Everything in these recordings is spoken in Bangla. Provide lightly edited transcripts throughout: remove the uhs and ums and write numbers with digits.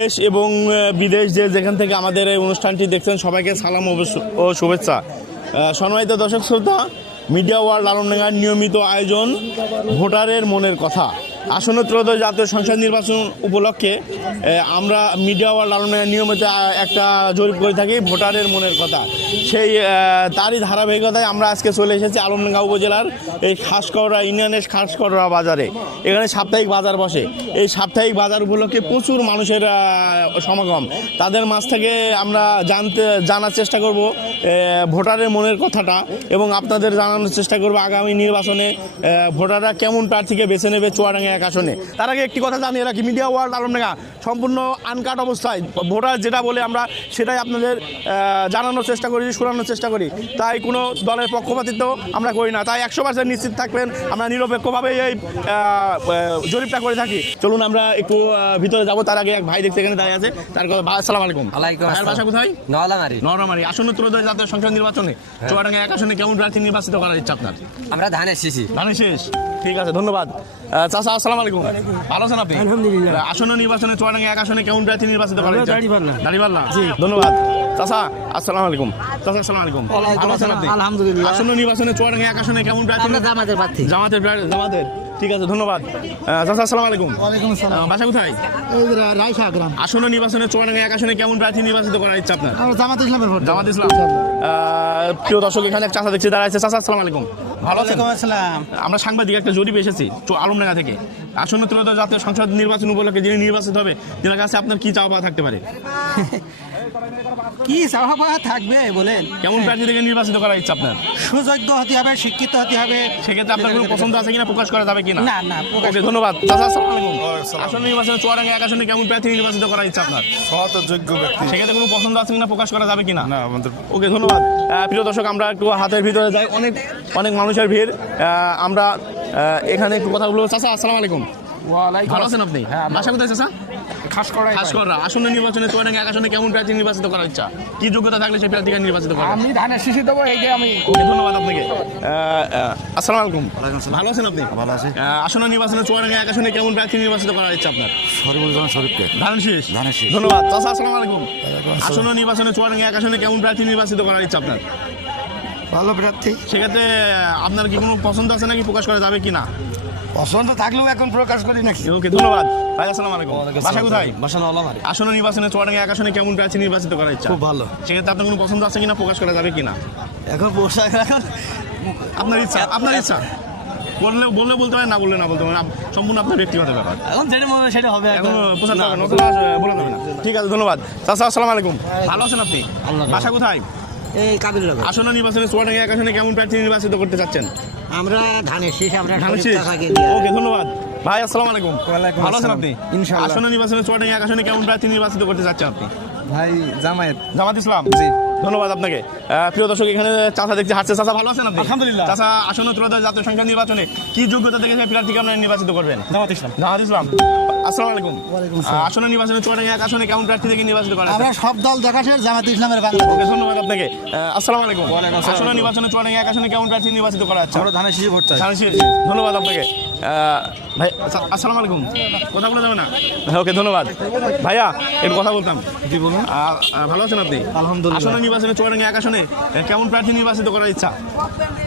দেশ এবং বিদেশ যেখান থেকে আমাদের এই অনুষ্ঠানটি দেখছেন সবাইকে সালাম ও শুভেচ্ছা। সম্মানিত দর্শক শ্রোতা, মিডিয়া ওয়ার্ল্ড আলমডাঙ্গার নিয়মিত আয়োজন ভোটারের মনের কথা। আসন্ন ত্রয়োদশ জাতীয় সংসদ নির্বাচন উপলক্ষে আমরা মিডিয়া ওয়ার্ল্ড আলমডাঙ্গার নিয়মিত একটা জরিপ করে থাকি ভোটারের মনের কথা। সেই তারই ধারাবাহিকতায় আমরা আজকে চলে এসেছি আলমডাঙ্গা উপজেলার এই খাসকররা ইউনিয়নের খাসকররা বাজারে। এখানে সাপ্তাহিক বাজার বসে। এই সাপ্তাহিক বাজার উপলক্ষে প্রচুর মানুষের সমাগম। তাদের মাঝ থেকে আমরা জানার চেষ্টা করব ভোটারের মনের কথাটা এবং আপনাদের জানানোর চেষ্টা করব আগামী নির্বাচনে ভোটাররা কেমন প্রার্থীকে বেছে নেবে চুয়াডাঙ্গা এক আসনে। তার আগে একটি কথা জানিয়ে রাখি, মিডিয়া ওয়ার্ল্ড আলমডাঙ্গা সম্পূর্ণ আনকাট অবস্থায় ভোটার যেটা বলে আমরা সেটাই আপনাদের জানানোর চেষ্টা করি, শোনানোর চেষ্টা করি। তাই কোনো দলের পক্ষপাতিত্ব আমরা করি না। তাই 100% নিশ্চিত থাকবেন আমরা নিরপেক্ষভাবে এই জরিপটা করে থাকি। চলুন আমরা একটু ভিতরে যাবো। তার আগে এক ভাই দেখতে এখানে দাঁড়িয়ে আছে, তার কথা। ভাই আসসালামু আলাইকুম। ভাইয়ের বাসা কোথায়? নওয়ালামারি। আসন্ন ত্রয়োদশ জাতীয় সংসদ নির্বাচনে চুয়াডাঙ্গা এক আসনে কেমন প্রার্থী নির্বাচিত করার ইচ্ছা আপনার? আমরা ধানের শেষ। ঠিক আছে, ধন্যবাদ। চাচা আসসালামু আলাইকুম, ভালো আছেন আপনি? আলহামদুলিল্লাহ। আসন্ন নির্বাচনে চুয়াডাঙ্গা এক আসনে কেমন প্রার্থী নির্বাচিত করার ইচ্ছা? দাড়িপাল্লা। ধন্যবাদ। চাচা আসসালামু আলাইকুম। চাচা আসসালামু আলাইকুম, ভালো আছেন আপনি? আলহামদুলিল্লাহ। আসন্ন নির্বাচনে চুয়াডাঙ্গা এক আসনে কেমন প্রার্থী? জামাতের। ঠিক আছে, ধন্যবাদ। চাচা আসসালামু আলাইকুম। ওয়ালাইকুম আসসালাম। বাসা কোথায়? রায়শাহ গ্রাম। আসন্ন নির্বাচনে চুয়াডাঙ্গা এক আসনে কেমন প্রার্থী নির্বাচিত করার ইচ্ছা আপনার? জামাত ইসলামের ভোট। জামাত ইসলাম। প্রিয় দর্শক, এখানে এক চাচা দেখছি দাঁড়াচ্ছে। চাচা আসসালামু আলাইকুম, ভালো আছেন? আমরা সাংবাদিক একটা জরিপ এসেছি আলমডাঙ্গা থেকে। আসন্ন ত্রয়োদশ জাতীয় সংসদ নির্বাচন উপলক্ষে যিনি নির্বাচিত হবে তার কাছে আপনার কি চাওয়া থাকতে পারে? কি চাওয়া থাকবে বলেন? কেমন প্রার্থী থেকে নির্বাচিত করার ইচ্ছা আপনার? সুযোগ্য হতে হবে, শিক্ষিত হতে হবে। সেক্ষেত্রে আপনার কোনো পছন্দ আছে কিনা, প্রকাশ করা যাবে কিনা? না। ওকে, ধন্যবাদ। চাচা আসসালামু আলাইকুম। আসন্ন নির্বাচনে চুয়াডাঙ্গা এক আসনে কেমন প্রার্থী নির্বাচিত করার ইচ্ছা আপনার? যোগ্য ব্যক্তি। সেক্ষেত্রে কোনো পছন্দ আছে কিনা, প্রকাশ করা যাবে কিনা? না, আমাদের ওকে, ধন্যবাদ। প্রিয় দর্শক, আমরা একটু হাতের ভিতরে যাই, অনেক মানুষের ভিড়। আমরা এখানে একটু কথা বলবো। চাচা আসসালামু আলাইকুম, ভালো আছেন আপনি? বাসা কোথায় চাচা? খাসকররা। আসন্ন নির্বাচনে চুয়াডাঙ্গা এক আসনে কেমন প্রার্থী নির্বাচিত করার ইচ্ছা? কি যোগ্যতা থাকলে সেই প্রার্থীকে নির্বাচিত করা? আমি ধানের শিশু দেবো, এইটাই আমি। ধন্যবাদ আপনাকে। আসসালামু আলাইকুম, ভালো আছেন আপনি? ভালো আছি। আসন্ন নির্বাচনে চুয়াডাঙ্গা এক আসনে কেমন প্রার্থী নির্বাচিত করার ইচ্ছা আপনার? শরীফুল শরীফকে। ধানের শীষ। ধন্যবাদ। চাচা আসসালামু আলাইকুম। আসন্ন নির্বাচনে চুয়াডাঙ্গা এক আসনে কেমন প্রার্থী নির্বাচিত করার ইচ্ছা আপনার? ভালো প্রার্থী। সেক্ষেত্রে আপনার কি কোনো পছন্দ আছে নাকি, প্রকাশ করা যাবে কিনা? পছন্দ থাকলেও এখন প্রকাশ করি নাকি। ওকে, ধন্যবাদ। ভাই আসসালামু আলাইকুম। বাসা কোথায়? বাসা নওয়ালামারি। আসন্ন নির্বাচনে চুয়াডাঙ্গা এক আসনে কেমন প্রার্থী নির্বাচিত করার ইচ্ছা? খুব ভালো। সেক্ষেত্রে আপনার কোনো পছন্দ আছে কিনা, প্রকাশ করা যাবে কিনা? এখন পোশাক আপনার ইচ্ছা বললে বলতে পারেন, না বললে না বলতে পারেন, সম্পূর্ণ আপনার ব্যক্তিগত ব্যাপার। এখন যেটা মনে হয় সেটা হবে। এখন প্রচার করবেন, বলে দেবেন না। ঠিক আছে, ধন্যবাদ। চাচা আসসালামু আলাইকুম, ভালো আছেন আপনি? বাসা কোথায়? এই কাবিল। আসন্ন নির্বাচনে চুয়াডাঙ্গা এক আসনে কেমন প্রার্থী নির্বাচিত করতে চাচ্ছেন? আমরা ধানের শীষ। ওকে, ধন্যবাদ। ভাই আসসালামু আলাইকুম, ভালো আছেন আপনি? আসন্ন নির্বাচনে চুয়াডাঙ্গা এক আসনে কেমন প্রার্থী নির্বাচিত করতে চাচ্ছেন আপনি? ভাই জামাত ইসলাম। জি, ধন্যবাদ আপনাকে। প্রিয় দর্শক, এখানে চাচা দেখছি হাঁটছে। চাচা ভালো আছেন আপনি? আলহামদুলিল্লাহ। চাচা, আসন্ন ত্রয়োদশ জাতীয় সংসদ নির্বাচনে কি যোগ্যতা থেকে প্রার্থীকে আপনারা নির্বাচিত করবেন? জামাত ইসলাম। আসসালামু আলাইকুম। আসন্ন নির্বাচনে চুয়াডাঙ্গা এক আসনে কেমন প্রার্থী থেকে নির্বাচিত করেন? আমরা সব দল দেখাচ্ছি, জামাত ইসলামের বাংলা। ওকে, ধন্যবাদ আপনাকে। আসসালামু আলাইকুম। আসন্ন নির্বাচনে চুয়াডাঙ্গা এক আসনে কেমন প্রার্থী নির্বাচিত করা হচ্ছে? আমরা ধানের শিশু ভোট চাই। ধন্যবাদ আপনাকে। ভাই আসসালামু আলাইকুম, কথা বলা যাবে না? ওকে, ধন্যবাদ। ভাইয়া একটু কথা বলতাম। জি বলুন। ভালো আছেন আপনি? আলহামদুলিল্লাহ। আসন্ন নির্বাচনে চুয়াডাঙ্গা এক আসনে কেমন প্রার্থী নির্বাচিত করার ইচ্ছা?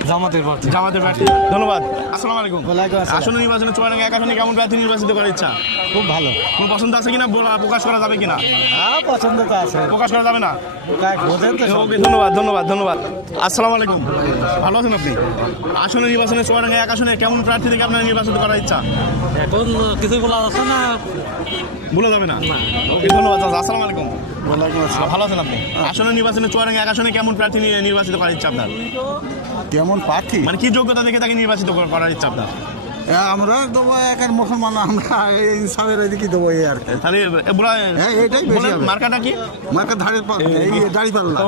জামাতের ভোট। জামাতের প্রার্থী। ধন্যবাদ। আসসালামু আলাইকুম। ওয়ালাইকুম আসসালাম। আসন্ন নির্বাচনে চুয়াডাঙ্গা এক আসনে কেমন প্রার্থী নির্বাচিত করার ইচ্ছা? খুব ভালো। কোনো পছন্দ আছে কিনা, প্রকাশ করা যাবে কিনা? পছন্দ তো আছে, প্রকাশ করা যাবে না? বোঝেন তো। ওকে, ধন্যবাদ। আসসালামু আলাইকুম, ভালো আছেন আপনি? আসন্ন নির্বাচনে চুয়াডাঙ্গা এক আসনে কেমন প্রার্থী থেকে আপনার নির্বাচিত করার ইচ্ছা? এখন কিছু বলা আছে না, বলা যাবে না? ওকে, ধন্যবাদ। আসসালামু আলাইকুম। ভালো আছেন আপনি? আসন্ন নির্বাচনে চুয়াডাঙ্গা এক আসনে কেমন প্রার্থী নির্বাচিত করার ইচ্ছা আপনার? কেমন প্রার্থী? মানে কি যোগ্যতা দেখে তাকে নির্বাচিত করার ইচ্ছা আপনার? আমরা দেবো একের মুসলমান, আমরা এই ইনসাফের এদিকে দেবো এই আর কি। তাহলে এইটাই বেশি হবে। মার্কাটা কি? মার্কার দাড়ি পাল্লা।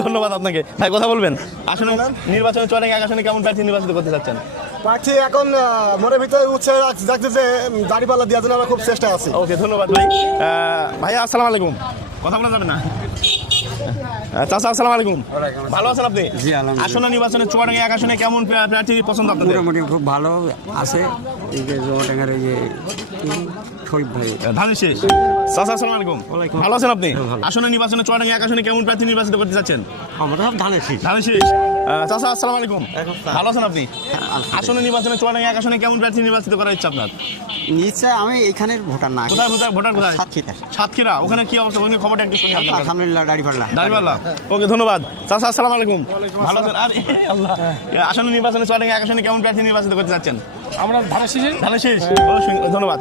ধন্যবাদ আপনাকে। ভাই কথা বলবেন। আসলে নির্বাচনে চুয়াডাঙ্গা এক আসনে কেমন প্রার্থী নির্বাচিত করতে চাচ্ছেন? প্রার্থী এখন মনের ভিতরে উৎসাহ যাচ্ছে যে দাড়িপাল্লা দেওয়ার জন্য আমরা খুব চেষ্টা আছি। ওকে, ধন্যবাদ ভাই। ভাইয়া আসসালামু আলাইকুম, কথা বলা যাবে না? চাচা আসসালামু আলাইকুম, ভালো আছেন আপনি? জি, আলহামদুলিল্লাহ। আসন্ন নির্বাচনে চুয়াডাঙ্গা এক আসনে কেমন প্রার্থী পছন্দ আপনাদের? মোটামুটি খুব ভালো আছে। এই যে জোয়াডাঙ্গার এই যে শরীফ ভাই। ধানের শেষ। চাচা আসসালামু আলাইকুম। ভালো আছেন আপনি? আসন্ন নির্বাচনে চুয়াডাঙ্গা এক আসনে কেমন প্রার্থী নির্বাচিত করতে চাচ্ছেন? আমরা সব ধানের শীষ। ধানের শেষ। চাচা আসসালামু আলাইকুম। ভালো আছেন আপনি? আসন্ন নির্বাচনে চুয়াডাঙ্গা এক আসনে কেমন প্রার্থী নির্বাচিত করার ইচ্ছা আপনার? নিশ্চয় আমি এখানের ভোটার না। কোথায় ভোটার কোথায়? সাতক্ষীরা। সাতক্ষীরা। ওখানে কি অবস্থা? ওখানে খবরটা একটু শুনি আপনার কাছে। আলহামদুলিল্লাহ দাঁড়িপাল্লা। দাঁড়িপাল্লা। ওকে ধন্যবাদ। চাচা আসসালামু আলাইকুম। ভালো আছেন? আর আল্লাহ। আসন্ন নির্বাচনে চুয়াডাঙ্গা এক আসনে কেমন প্রার্থী নির্বাচিত করতে চাচ্ছেন? আমরা ধানের শীষ। ধানের শেষ। ধন্যবাদ।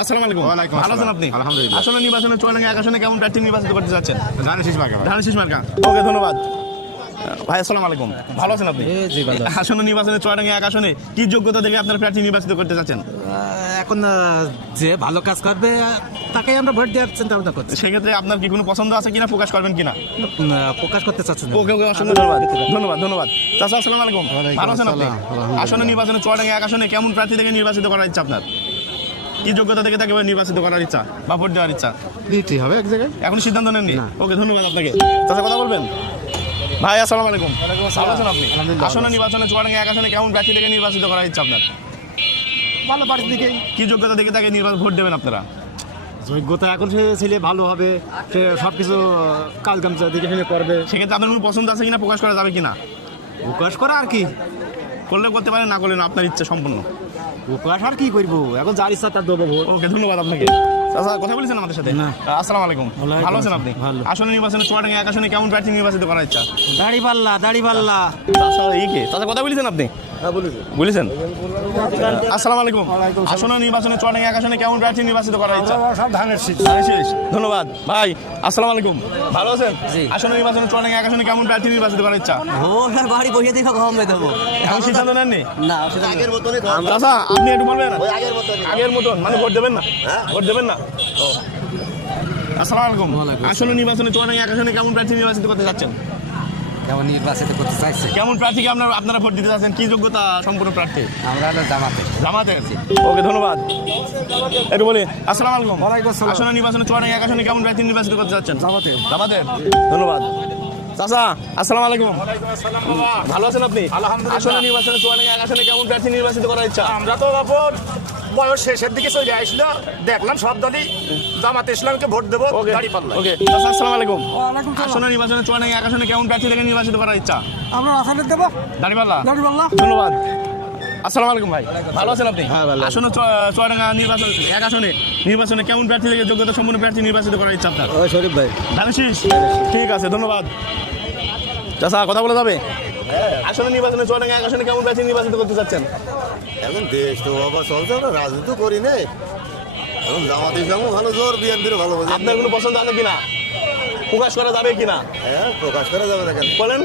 আসসালামু আলাইকুম। ভালো আছেন আপনি? আলহামদুলিল্লাহ। আসন্ন নির্বাচনে চুয়াডাঙ্গা এক আসনে কেমন প্রার্থী নির্বাচিত করতে চাচ্ছেন? ধানের শীষ মার্কা। ধানের শীষ মার্কা। ওকে ধন্যবাদ। ভাই আসসালামু আলাইকুম। ভালো আছেন আপনি? জি ভালো। আসন্ন নির্বাচনে চুয়াডাঙ্গা এক আসনে কি যোগ্যতা দেখে আপনার প্রার্থী নির্বাচিত করতে চাচ্ছেন? এখন যে ভালো কাজ করবে তাকে আমরা ভোট দেওয়ার চিন্তা ভাবনা করছি। সেক্ষেত্রে আপনার কি কোনো পছন্দ আছে কিনা, প্রকাশ করবেন কিনা? প্রকাশ করতে চাচ্ছেন। ওকে ওকে অসংখ্য ধন্যবাদ। চাচা আসসালামু আলাইকুম। ভালো আছেন আপনি? আসন্ন নির্বাচনে চুয়াডাঙ্গা এক আসনে কেমন প্রার্থী থেকে নির্বাচিত করার ইচ্ছা আপনার? কি যোগ্যতা থেকে তাকে নির্বাচিত করার ইচ্ছা বা ভোট দেওয়ার ইচ্ছা? দিতে হবে এক জায়গায়। এখন সিদ্ধান্ত নেননি? ওকে ধন্যবাদ আপনাকে। চাচা কথা বলবেন? ভাই আসসালামু আলাইকুম। ভালো আছেন আপনি? আসন্ন নির্বাচনে চুয়াডাঙ্গা এক আসনে কেমন প্রার্থী থেকে নির্বাচিত করার ইচ্ছা আপনার? ভালো পার্টি দিকে কি যোগ্যতা দেখে তাকে ভোট দেবেন আপনারা? যোগ্যতা এখন সে ছেলে ভালো হবে, সে সব কিছু কাজ কাম দেখে শুনে করবে। সেক্ষেত্রে আপনার কোনো পছন্দ আছে কিনা, প্রকাশ করা যাবে কিনা? প্রকাশ করা আর কি, করলে করতে পারেন, না করলে না, আপনার ইচ্ছা সম্পূর্ণ। প্রকাশ আর কি করবো, এখন যার ইচ্ছা তার দেবো ভোট। ওকে ধন্যবাদ আপনাকে। চাচা কথা বলেছেন আমাদের সাথে? আসসালামু আলাইকুম। ভালো আছেন আপনি? আসন্ন নির্বাচনে চুয়াডাঙ্গা এক আসনে কেমন প্রার্থী নির্বাচিত করার ইচ্ছা? দাঁড়িপাল্লা। চাচা কথা বলেছেন আপনি? হ্যাঁ বলেছি। বলেছেন। আসসালামু আলাইকুম। আসন্ন নির্বাচনে চুয়াডাঙ্গা এক আসনে কেমন প্রার্থী নির্বাচিত করার ইচ্ছা? সব ধানের শীষ। ধানের শেষ। ধন্যবাদ ভাই। আসসালামু আলাইকুম। ভালো আছেন? আসন্ন নির্বাচনে চুয়াডাঙ্গা এক আসনে কেমন প্রার্থী নির্বাচিত করার ইচ্ছা? ভোটার বাড়ি বসে দেখো কম দেবো এখন সিদ্ধান্ত নেননি? না চাচা আপনি একটু বলবেন? আগের মতন মানে ভোট দেবেন না? ভোট দেবেন না? ও। আসসালামু আলাইকুম। আসন্ন নির্বাচনে চুয়াডাঙ্গা এক আসনে কেমন প্রার্থী নির্বাচিত করতে যাচ্ছেন? কেমন নির্বাচিত করতে চাইছে কেমন প্রার্থীকে আপনারা ভোট দিতে চাচ্ছেন? কি যোগ্যতা সম্পূর্ণ প্রার্থী? আমরা হলো জামাতে। জামাতের। ওকে ধন্যবাদ। একটু বলি আসসালামু আলাইকুম। ওয়ালাইকুম আসসালাম। আসন্ন নির্বাচনে চুয়াডাঙ্গা এক আসনে কেমন প্রার্থী নির্বাচিত করতে যাচ্ছেন? জামাতে। জামাতের। ধন্যবাদ। চাচা আসসালামু আলাইকুম। ভালো আছেন আপনি? আসন্ন নির্বাচনে চুয়াডাঙ্গা এক আসনে কেমন প্রার্থী নির্বাচিত করার ইচ্ছা? আমরা তো বাবুর বয়স শেষের দিকে চলে আসলো, দেখলাম সব দলই জামাতে ইসলামকে ভোট দেবো। ওকে দাড়ি পাল্লা। ওকে চাচা আসসালামু আলাইকুম। আসন্ন নির্বাচনে চুয়াডাঙ্গা এক আসনে কেমন প্রার্থী থেকে নির্বাচিত করার ইচ্ছা? আমরা আসামে দেবো দাঁড়িপাল্লা। দাঁড়িপাল্লা। ধন্যবাদ। আসসালামু আলাইকুম ভাই। ভালো আছেন আপনি? হ্যাঁ, ভালো আছি। আসন্ন চুয়াডাঙ্গা এক আসনে নির্বাচনে কেমন প্রার্থী থেকে যোগ্যতা সম্পন্ন প্রার্থী নির্বাচিত করার ইচ্ছা আপনার? শরীফ ভাই। ধানের শীষ। ঠিক আছে ধন্যবাদ। চাচা কথা বলা যাবে? আসন্ন নির্বাচনে চুয়াডাঙ্গা এক আসনে কেমন প্রার্থী নির্বাচিত করতে চাচ্ছেন? এখন দেশ তো বাবা চলছে, আমরা রাজনীতি করি নেই। এখন জামাত ইসলামও ভালো জোর, বিএনপিরও ভালো বোঝে। আপনার কোনো পছন্দ আছে কিনা, প্রকাশ করা যাবে কিনা হ্যাঁ, প্রকাশ করা যাবে না কেন? বলেন?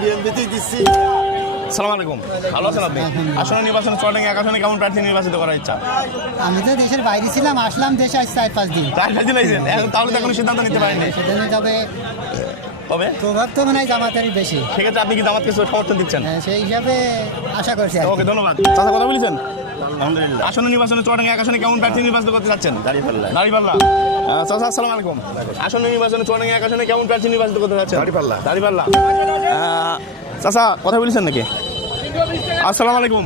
বিএনপিতেই দিচ্ছি। সালাম আলাইকুম। ভালো আছেন আপনি? আসন্ন নির্বাচনে চুয়াডাঙ্গা এক আসনে কেমন প্রার্থী নির্বাচিত করার ইচ্ছা? আমি তো দেশের বাইরে ছিলাম, আসলাম দেশে আজ 4-5 দিন। তার কাছে লাইছেন তাহলে তো কোনো সিদ্ধান্ত নিতে পারেননি। সেজন্য তবে তবে প্রভাব তো মনে হয় জামাতেরই বেশি, সেক্ষেত্রে আপনি কি জামাতকে সমর্থন দিচ্ছেন? সেই হিসাবে আশা করছি আর কি। ওকে ধন্যবাদ। চাচা কথা বলেছেন? আলহামদুলিল্লাহ। আসন্ন নির্বাচনে চুয়াডাঙ্গা এক আসনে কেমন প্রার্থী নির্বাচিত করতে যাচ্ছেন? দাঁড়িপাল্লা। চাচা আসসালামু আলাইকুম। আসন্ন নির্বাচনে চুয়াডাঙ্গা এক আসনে কেমন প্রার্থী নির্বাচিত করতে যাচ্ছেন? দাঁড়িপাল্লা। চাচা কথা বলেছেন নাকি? আসসালামু আলাইকুম।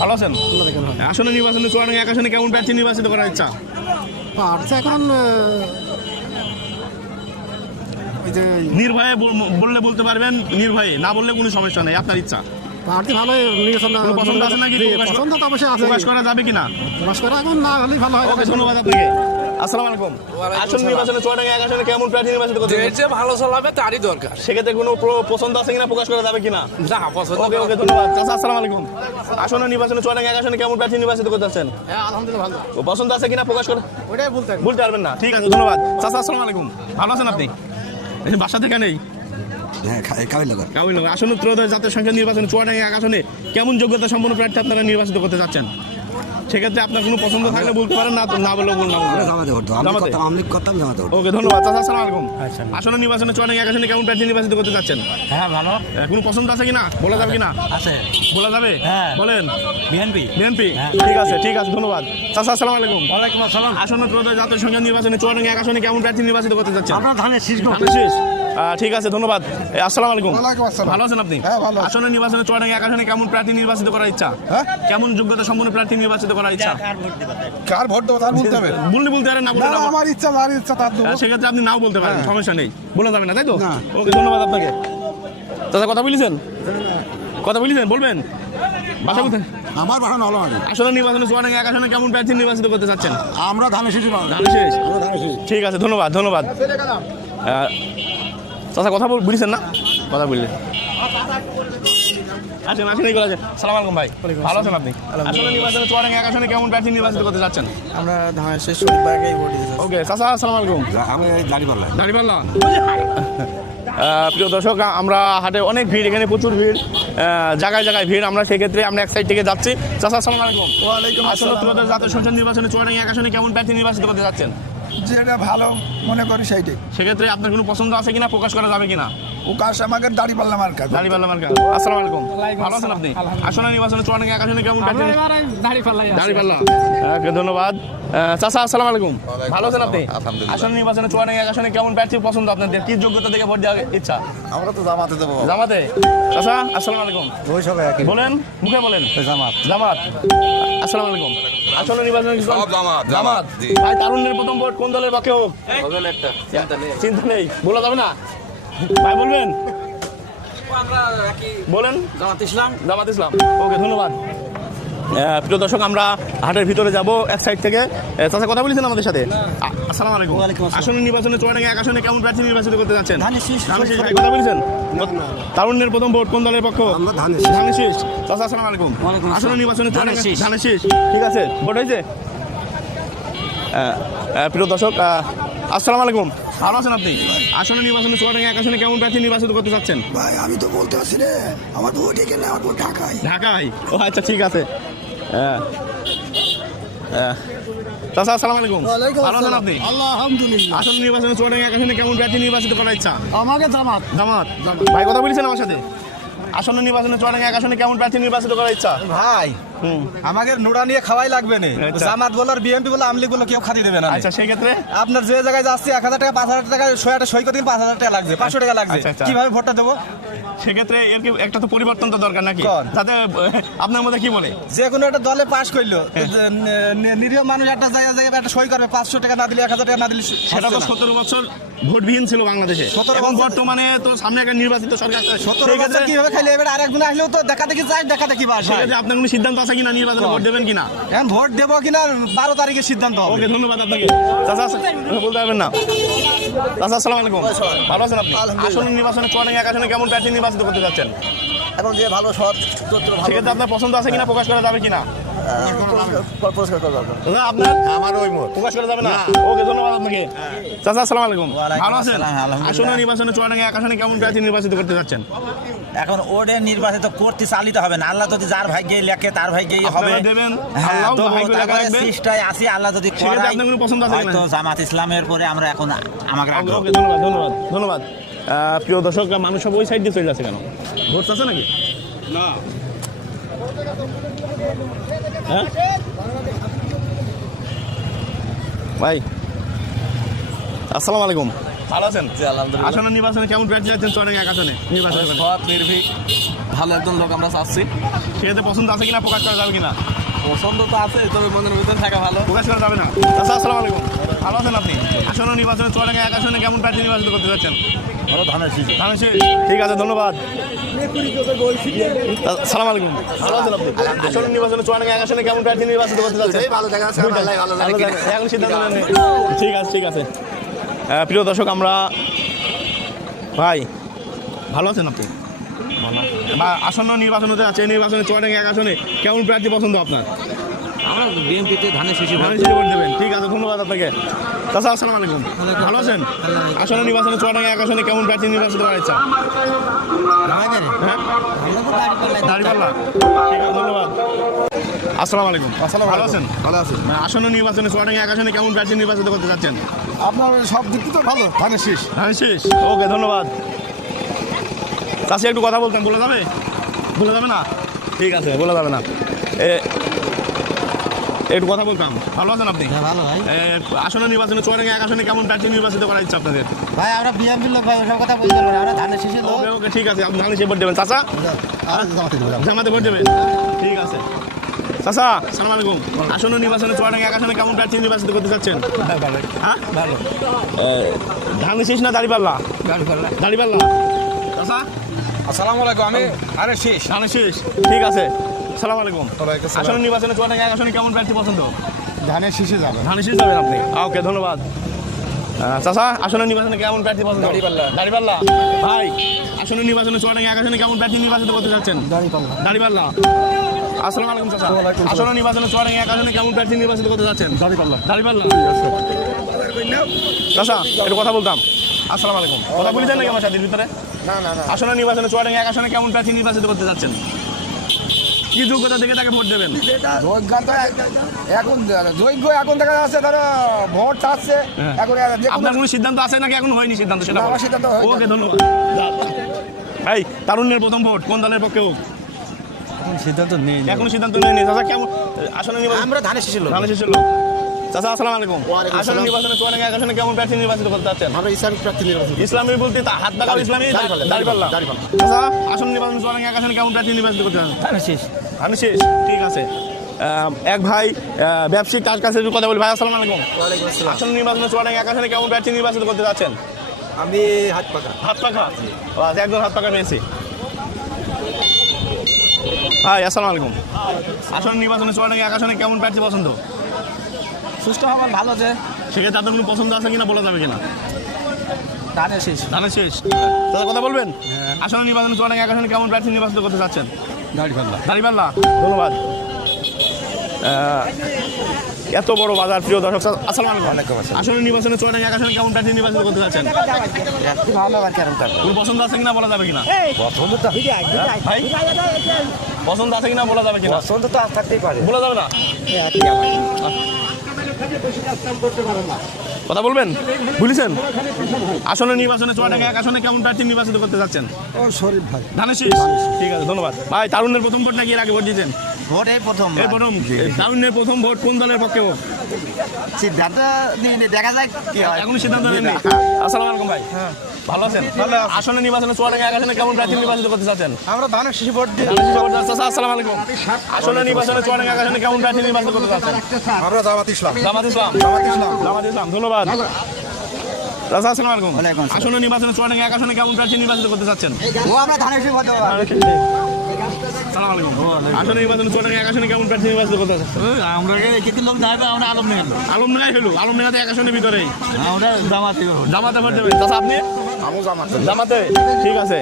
ভালো আছেন? আসন্ন নির্বাচনে চুয়াডাঙ্গা এক আসনে কেমন প্রার্থী নির্বাচিত করার ইচ্ছা? আচ্ছা এখন ওই যে নির্ভয়ে বললে বলতে পারবেন, নির্ভয়ে না বললে কোনো সমস্যা নেই, আপনার ইচ্ছা। পার্টি ভালো নির্বাচন কোনো পছন্দ আছে নাকি? পছন্দ তো অবশ্যই আছে, প্রকাশ করা যাবে কিনা? প্রকাশ করা এখন না হলেই ভালো হয়। ওকে ধন্যবাদ আপনাকে। আসসালামু আলাইকুম। আসন্ন নির্বাচনে চুয়াডাঙ্গা এক আসনে কেমন প্রার্থী নির্বাচিত করতে চাচ্ছেন? যে ভালো চলাবে তারই দরকার। সেক্ষেত্রে কোনো পছন্দ আছে কিনা, প্রকাশ করা যাবে কিনা? না পছন্দ। ওকে ওকে ধন্যবাদ। চাচা আসসালামু আলাইকুম। আসন্ন নির্বাচনে চুয়াডাঙ্গা এক আসনে কেমন প্রার্থী নির্বাচিত করতে চাচ্ছেন? হ্যাঁ আলহামদুলিল্লাহ ভালো, পছন্দ আছে কিনা, প্রকাশ করে ওটাই বলতে হবে। বলতে পারবেন না। ঠিক আছে ধন্যবাদ। চাচা আসসালামু আলাইকুম। ভালো আছেন আপনি? বাসা থেকে নেই কাবিল। আসন্ন ত্রয়োদশ জাতীয় সংসদ নির্বাচনে চুয়াডাঙ্গা এক আসনে কেমন যোগ্যতা সম্পন্ন প্রার্থী আপনারা নির্বাচিত করতে চাচ্ছেন? সেক্ষেত্রে আপনার কোনো পছন্দ থাকলে বলতে পারেন, না বললেও বললাম। ওকে ধন্যবাদ। চাচা আসসালামু আলাইকুম। আসন্ন নির্বাচনে চুয়াডাঙ্গা এক আসনে কেমন প্রার্থী নির্বাচিত করতে চাচ্ছেন? হ্যাঁ ভালো কোনো পছন্দ আছে কিনা, বলা যাবে কিনা? আছে। বলা যাবে? হ্যাঁ। বলেন। বিএনপি। বিএনপি। ঠিক আছে ঠিক আছে ধন্যবাদ। চাচা আসসালামু আলাইকুম। ওয়ালাইকুম আসসালাম। আসন্ন ত্রয়োদশ জাতীয় সংসদ নির্বাচনে চুয়াডাঙ্গা এক আসনে কেমন প্রার্থী নির্বাচিত করতে চাচ্ছেন? আমরা ধানের শীষ। ধানের শীষ। ঠিক আছে, ধন্যবাদ। আসসালামু আলাইকুম। ওয়ালাইকুম আসসালাম। ভালো আছেন আপনি? হ্যাঁ, ভালো আছি। আসন্ন নির্বাচনে চুয়াডাঙ্গা এক আসনে কেমন প্রার্থী নির্বাচিত করার ইচ্ছা? হ্যাঁ? কেমন যোগ্যতা সম্পন্ন প্রার্থী নির্বাচিত করার ইচ্ছা? কার ভোট দেবো তার বলতে হবে। বলতে পারেন না, না, বলে না, আমার ইচ্ছা যার ইচ্ছা তার দেবো। সেক্ষেত্রে আপনি নাও বলতে পারেন, সমস্যা নেই, বলে যাবেন না, তাই তো? না। ওকে, ধন্যবাদ আপনাকে। দাদা কথা বলেছেন, বলবেন বাসা কোথায়? আমার বাসা নল আসন্ন নির্বাচনে চুয়াডাঙ্গা এক আসনে কেমন প্রার্থী নির্বাচিত করতে চাচ্ছেন? আমরা ধানের শিশু ধানের শেষ? ঠিক আছে, ধন্যবাদ। চাচা কথা বলছেন না? কথা বললেন। আসেন এই করা আছে। সালাম আলাইকুম ভাই, ভালো আছেন আপনি? আসন্ন নির্বাচনে চুয়াডাঙ্গা এক আসনে কেমন প্রার্থী নির্বাচিত করতে চাচ্ছেন? আমরা ধানের শেষ শরীফবাগেই ভোট দিতে চাচ্ছি। ওকে চাচা, আসসালামু আলাইকুম। আমি দাঁড়িপাল্লা। প্রিয় দর্শক, আমরা হাটে অনেক ভিড়, এখানে প্রচুর ভিড়, জায়গায় ভিড়। আমরা সেক্ষেত্রে আমরা এক সাইড থেকে যাচ্ছি। চাচা আসসালামু আলাইকুম। ওয়ালাইকুম আসন্ন ত্রয়োদশ জাতীয় সংসদ নির্বাচনে চুয়াডাঙ্গা এক আসনে কেমন প্রার্থী নির্বাচিত করতে যাচ্ছেন? যেটা ভালো মনে করি সেইটাই। সেক্ষেত্রে আপনার কোনো পছন্দ আছে কিনা, প্রকাশ করা যাবে কিনা? ওকাশ আমাকে দাড়ি পাল্লাম আর কাজ। দাঁড়িপাল্লা মার্কা। আসসালামু আলাইকুম। ভালো আছেন আপনি? আসন্ন নির্বাচনে চুয়াডাঙ্গা এক আসনে কেমন প্রার্থী? দাঁড়িপাল্লা। ওকে, ধন্যবাদ। চাচা আসসালামু আলাইকুম। ভালো আছেন আপনি? আসন্ন নির্বাচনে চুয়াডাঙ্গা এক আসনে কেমন প্রার্থী পছন্দ আপনাদের? কি যোগ্যতা দেখে ভোট দেওয়ার ইচ্ছা? আমরা তো জামাতে দেবো। জামাতে। চাচা আসসালামু আলাইকুম। ওই সবাই একই বলেন, মুখে বলেন। জামাত জামাত। আসসালামু আলাইকুম। আসন্ন নির্বাচনে কি জামাত? ভাই, তারুণ্যের প্রথম ভোট কোন দলের পক্ষে হোক? চিন্তা নেই, বলা যাবে না ভাই, বলবেন? বলেন। জামাত ইসলাম। ওকে, ধন্যবাদ। প্রিয় দর্শক, আমরা হাটের ভিতরে যাব এক সাইড থেকে। চাচা কথা বলেছেন আমাদের সাথে? আসসালামু আলাইকুম। আসন্ন নির্বাচনে চুয়াডাঙ্গা এক আসনে কেমন প্রার্থী নির্বাচিত করতে যাচ্ছেন? ধানের শীষ। ভাই, কথা বলেছেন? তারুণ্যের প্রথম ভোট কোন দলের পক্ষ? ধানের শীষ। চাচা আসসালামু আলাইকুম। আসন্ন নির্বাচনে চুয়াডাঙ্গা ধানের শীষ। ঠিক আছে, ভোট হয়েছে? প্রিয় দর্শক, আসসালামু আলাইকুম। ভালো আছেন আপনি? আসন্ন নির্বাচনে চুয়াডাঙ্গা এক আসনে কেমন প্রার্থী নির্বাচিত করতে চাচ্ছেন? ভাই আমি তো বলতে পারছি রে, আমার ভোট এখানে, আমার ভোট ঢাকায়। ঢাকায়? ও আচ্ছা, ঠিক আছে। চাচা আসসালামু আলাইকুম। ভালো আছেন আপনি? আলহামদুলিল্লাহ। আসন্ন নির্বাচনে চুয়াডাঙ্গা এক আসনে কেমন প্রার্থী নির্বাচিত করার ইচ্ছা? আমাকে জামাত। জামাত। ভাই, কথা বলেছেন আমার সাথে? আসন্ন নির্বাচনে চুয়াডাঙ্গা এক আসনে কেমন প্রার্থী নির্বাচিত করার ইচ্ছা? ভাই আমাকে নোড়া নিয়ে খাওয়াই লাগবে না। আচ্ছা। জামাত বলার বিএমপি বলে আমলি বলে কেউ খাতি দেবে না। আচ্ছা, সেই ক্ষেত্রে আপনার যে জায়গায় যাচ্ছে 1,000 টাকা 5,000 টাকা সই করে দিন, 5,000 টাকা লাগছে, 500 টাকা লাগছে, আচ্ছা, আচ্ছা। কিভাবে ভোটটা দেবো? সেক্ষেত্রে এর কি একটা তো পরিবর্তন তো দরকার নাকি? কর। যাতে আপনার মধ্যে কি বলে? যে কোনো একটা দলে পাশ করলো, নিরীহ মানুষ একটা জায়গায় একটা সই করবে, 500 টাকা না দিলে 1,000 টাকা না দিলে সেটা তো হচ্ছে না। 17 বছর ভোটবিহীন ছিল বাংলাদেশে। 17 এবং বছর- বর্তমানে তো সামনে একটা নির্বাচিত সরকার আছে। 17 সেই বছর ক্ষেত্রে- কিভাবে খাইলে এবার আরেকজন আসলেও তো দেখা দেখি যায়, দেখা দেখি বাস হয়। সেক্ষেত্রে আপনার কোনো সিদ্ধান্ত আছে কিনা নির্বাচনে ভোট দেবেন কিনা? এখন ভোট দেবো কিনা 12 তারিখে সিদ্ধান্ত হবে। ওকে, ধন্যবাদ আপনাকে। চাচা বলতে পারবেন না? চাচা আসসালামু আলাইকুম। ভালো আছেন আপনি? আসন্ন নির্বাচনে চুয়াডাঙ্গা এক আসনে কেমন প্রার্থী নির্বাচিত করতে যাচ্ছেন? এখন যে ভালো সৎ চরিত্র ভালো সেক্ষেত্রে আপনার পছন্দ আছে কিনা, প্রকাশ করা যাবে কিনা? পরিষ্কার করা দরকার। না, আপনার আমার ওই মত। প্রকাশ করা যাবে না? ওকে, ধন্যবাদ আপনাকে। চাচা আসসালামু আলাইকুম। ওয়ালাইকুম ভালো আছেন? আসসালাম, আলহামদুলিল্লাহ। আসন্ন নির্বাচনে চুয়াডাঙ্গা এক আসনে কেমন প্রার্থী নির্বাচিত করতে যাচ্ছেন? এখন ওরে নির্বাচিত করতে চালিতে হবে না। আল্লাহ যদি যার ভাগ্যে লেখে তার ভাগ্যেই হবে। আপনারা দেবেন, হ্যাঁ, আল্লাহ দেবো। ভাগ্য লেখা তারপরে রাখবে। চেষ্টায় আছি, আল্লাহ যদি সেক্ষেত্রে করায়, আপনার কোনো পছন্দ আছে কিনা? হয়তো জামাত ইসলামের পরে আমরা এখন আমাকে ওকে, আগ্রহ। ওকে, ধন্যবাদ। প্রিয় দর্শক, মানুষ সব ওই সাইড দিয়ে চলে যাচ্ছে কেন? ভোট আছে নাকি? না। হ্যাঁ ভাই, আসসালামু আলাইকুম। ভালো আছেন? আসন্ন নির্বাচনে কেমন প্রার্থী যাচ্ছেন চুয়াডাঙ্গা এক আসনে নির্বাচনে? নির্ভীক ভালো একজন লোক আমরা চাচ্ছি। সেক্ষেত্রে পছন্দ আছে কিনা, প্রকাশ করা যাবে কিনা? পছন্দ তো আছে, তবে মনের ভিতরে থাকা ভালো। প্রকাশ করা যাবে না। আচ্ছা, আসসালামু আলাইকুম। ভালো আছেন আপনি? আসন্ন নির্বাচনে চুয়াডাঙ্গা এক আসনে কেমন প্রার্থী নির্বাচিত করতে যাচ্ছেন? ধানের শীষ। ঠিক আছে, ধন্যবাদ। সালাম আলাইকুম। ভালো আছেন আপনি? আসন্ন নির্বাচনে চুয়াডাঙ্গা এক আসনে কেমন প্রার্থী নির্বাচিত করতে যাচ্ছেন? ভালো জায়গা আছে, ভালো জায়গা কিনে। এখন সিদ্ধান্ত নেন। ঠিক আছে। প্রিয় দর্শক, আমরা ভাই ভালো আছেন আপনি? বা আসন্ন নির্বাচন হতে যাচ্ছে, নির্বাচনে চুয়াডাঙ্গা এক আসনে কেমন প্রার্থী পছন্দ আপনার? আমরা বিএনপিতে ধানের শিশু ধানের শীষে ভোট দেবেন। ঠিক আছে, ধন্যবাদ আপনাকে। চাচা আসসালামু আলাইকুম। ভালো আছেন? আসন্ন নির্বাচনে চুয়াডাঙ্গা এক আসনে কেমন প্রার্থী নির্বাচিত করার ইচ্ছা? হ্যাঁ, দাঁড়িপাল্লা। ঠিক আছে, ধন্যবাদ। আসসালামু আলাইকুম। ভালো আছেন? ভালো আছে। আসন্ন নির্বাচনে চুয়াডাঙ্গা এক আসনে কেমন প্রার্থী নির্বাচিত করতে যাচ্ছেন? আপনার সব দিক তো ভালো, ধানের শীষ। ধানের শীষ। ওকে, ধন্যবাদ। চাষি একটু কথা বলতেন, বলে যাবে? বলে যাবে না? ঠিক আছে, বলে যাবে না। একটু কথা বলতাম। ভালো আছেন আপনি? হ্যাঁ ভালো ভাই। আসন্ন নির্বাচনে চুয়াডাঙ্গা এক আসনে কেমন প্রার্থী নির্বাচিত করার ইচ্ছা আপনাদের? ভাই আমরা বিএমপির লোক ভাই ওসব কথা বলতে পারবো না, আমরা ধানের শীষের লোক। ওকে ওকে ঠিক আছে, আপনি ধানের শীষে ভোট দেবেন। চাচা জামাতে ভোট দেবেন, ঠিক আছে। চাচা সালাম আলাইকুম। আসন্ন নির্বাচনে চুয়াডাঙ্গা এক আসনে কেমন প্রার্থী নির্বাচিত করতে চাচ্ছেন? হ্যাঁ ভালো। ধানের শীষ না দাঁড়িপাল্লা? দাঁড়িপাল্লা। চাচা আসসালামু আলাইকুম, আমি আরে শেষ ধানের শীষ, ঠিক আছে। সালাম আলাইকুম। আসন্ন নির্বাচনে চুয়াডাঙ্গা এক আসনে কেমন প্রার্থী পছন্দ? ধানের শীষে যাবে। ধানের শীষ যাবেন আপনি? ওকে ধন্যবাদ। চাচা আসন্ন নির্বাচনে কেমন প্রার্থী পছন্দ? দাঁড়িপাল্লা। ভাই আসন্ন নির্বাচনে চুয়াডাঙ্গা এক আসনে কেমন প্রার্থী নির্বাচিত করতে চাচ্ছেন? দাঁড়িপাল্লা। আসসালামু আলাইকুম চাচা। আসন্ন নির্বাচনে চুয়াডাঙ্গা এক আসনে কেমন প্রার্থী নির্বাচিত করতে চাচ্ছেন? দাঁড়িপাল্লা। চাচা একটু কথা বলতাম। আসসালামু আলাইকুম। কথা বলেছেন নাকি আমার সাথে ভিতরে? না। আসন্ন নির্বাচনে চুয়াডাঙ্গা এক আসনে কেমন প্রার্থী নির্বাচিত করতে চাচ্ছেন? কি যোগ্যতা দেখে তাকে ভোট দেবেন? এখন দেখা যাচ্ছে ধরো ভোট চাচ্ছে এখন আপনার কোনো সিদ্ধান্ত আছে নাকি এখন হয়নি সিদ্ধান্ত? সেটা আমার বলেন। সিদ্ধান্ত হয়নি। ওকে ধন্যবাদ। ভাই তারুণ্যের প্রথম ভোট কোন দলের পক্ষে হোক? সিদ্ধান্ত নেই। এখনো সিদ্ধান্ত নেয়নি। চাচা কেমন আসন্ন নির্বাচন? আমরা ধানের শীষের লোক। ধানের শীষের লোক। চাচা আসসালামু আলাইকুম। আসন্ন নির্বাচনে চুয়াডাঙ্গা এক আসনে কেমন প্রার্থী নির্বাচিত করতে চাচ্ছেন? আমরা ইসলামিক প্রার্থী নির্বাচন ইসলামী বলতে হাত লাগাও ইসলামী দাঁড়িপাল্লা। চাচা আসন্ন নির্বাচনে চুয়াডাঙ্গা এক আসনে কেমন প্রার্থী নির্বাচিত করতে চাচ্ছেন? ধানের শীষ। ঠিক আছে। এক ভাই ব্যবসায়িক তার কাছে একটু কথা বলি। ভাই আসসালামু আলাইকুম। আসন্ন নির্বাচনে চুয়াডাঙ্গা এক আসনে কেমন প্রার্থী নির্বাচিত করতে চাচ্ছেন? আমি হাত পাকা। হাত পাখা। একজন হাত পাখা পেয়েছি। ভাই আসসালামু আলাইকুম। আসন্ন নির্বাচনে চুয়াডাঙ্গা এক আসনে কেমন প্রার্থী পছন্দ? সুস্থ হবার ভালো যে সেক্ষেত্রে আপনার কোনো পছন্দ আছে কিনা বলা যাবে কিনা? ধানের শীষ। ধানের শেষ। দাদা কথা বলবেন? আসন্ন নির্বাচনে চুয়াডাঙ্গা এক আসনে কেমন প্রার্থী নির্বাচিত করতে চাচ্ছেন? দাঁড়িপাল্লা। ধন্যবাদ। এত বড় বাজার প্রিয় দর্শক আসসালামু আলাইকুম। আসন্ন নির্বাচনে চুয়াডাঙ্গা এক আসনে কেমন প্রার্থী নির্বাচিত করতে চাচ্ছেন? ভালো আর কেন তার কোনো পছন্দ আছে কিনা বলা যাবে কিনা? ভাই পছন্দ আছে কিনা বলা যাবে কিনা? পছন্দ তো থাকতেই পারে। বলা যাবে না? কথা বলবেন? বুঝেছেন? আসন্ন নির্বাচনে চুয়াডাঙ্গা এক আসনে কেমন প্রার্থী নির্বাচিত করতে চাচ্ছেন? ও শরীফ ভাই। ধানের শীষ। ঠিক আছে ধন্যবাদ। ভাই তারুণ্যের প্রথম ভোট নাকি এর আগে ভোট দিয়েছেন? ভোট এই প্রথম। এই প্রথম। তারুণ্যের প্রথম ভোট কোন দলের পক্ষে হোক? সিদ্ধান্ত নিয়ে দেখা যায় কি হয়। এখনো সিদ্ধান্ত নেননি। আসসালামু আলাইকুম ভাই। ভালো আছেন? আসন্ন নির্বাচনে চুয়াডাঙ্গা এক আসনে কেমন প্রার্থী নির্বাচিত করতে চাচ্ছেন? আমরা ধানের শীষ ভোট দিই। আসসালামু আলাইকুম। আসন্ন নির্বাচনে চুয়াডাঙ্গা এক আসনে কেমন প্রার্থী নির্বাচিত করতে চাচ্ছেন? আমরা জামাত ইসলাম। জামাত ইসলাম। জামাত ইসলাম। ধন্যবাদ। আসসালামু আলাইকুম। আসন্ন নির্বাচনে চুয়াডাঙ্গা এক আসনে কেমন প্রার্থী নির্বাচিত করতে চাচ্ছেন? ও আমরা ধানের শীষ ভোট দেবো। আসসালামু আলাইকুম। আসন্ন নির্বাচনে চুয়াডাঙ্গা এক আসনে কেমন প্রার্থী নির্বাচিত করতে চাচ্ছেন? আমরা কিছু লোক দাঁড়াবে, আমরা আলম নেই। আলমডাঙ্গায় হলো। আলমডাঙ্গাতে এক আসনের ভিতরেই আমরা জামাতে জামাতে ভোট দেবেন। চাচা আপনি? জামাতে। ঠিক আছে।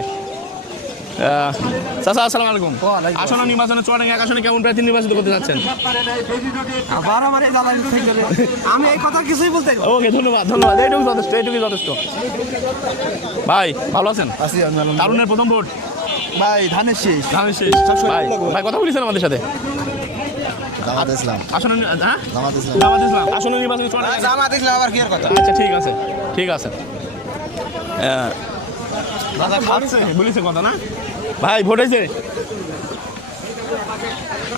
চাচা আসসালামু আলাইকুম। আসন্ন নির্বাচনে চুয়াডাঙ্গা এক আসনে কেমন প্রার্থী নির্বাচিত করতে চাচ্ছেন? আবার আমার এই দালালি থেকে আমি এই কথা কিছুই বলতে পারি না। ওকে ধন্যবাদ ধন্যবাদ। এইটুকু যথেষ্ট, এইটুকুই যথেষ্ট। ভাই ভালো আছেন? তারুণের প্রথম ভোট? ভাই ধানের শীষ। ধানের শীষ। ভাই ভাই কথা বলেছেন আমাদের সাথে? জামাত ইসলাম। আসন্ন হ্যাঁ জামাত ইসলাম। জামাত ইসলাম। আসন্ন নির্বাচনে চুয়াডাঙ্গা। জামাত ইসলাম আবার কি এর কথা? আচ্ছা ঠিক আছে ঠিক আছে। দাদা খাচ্ছে বলেছে কথা না? ভাই ভোট হয়েছে?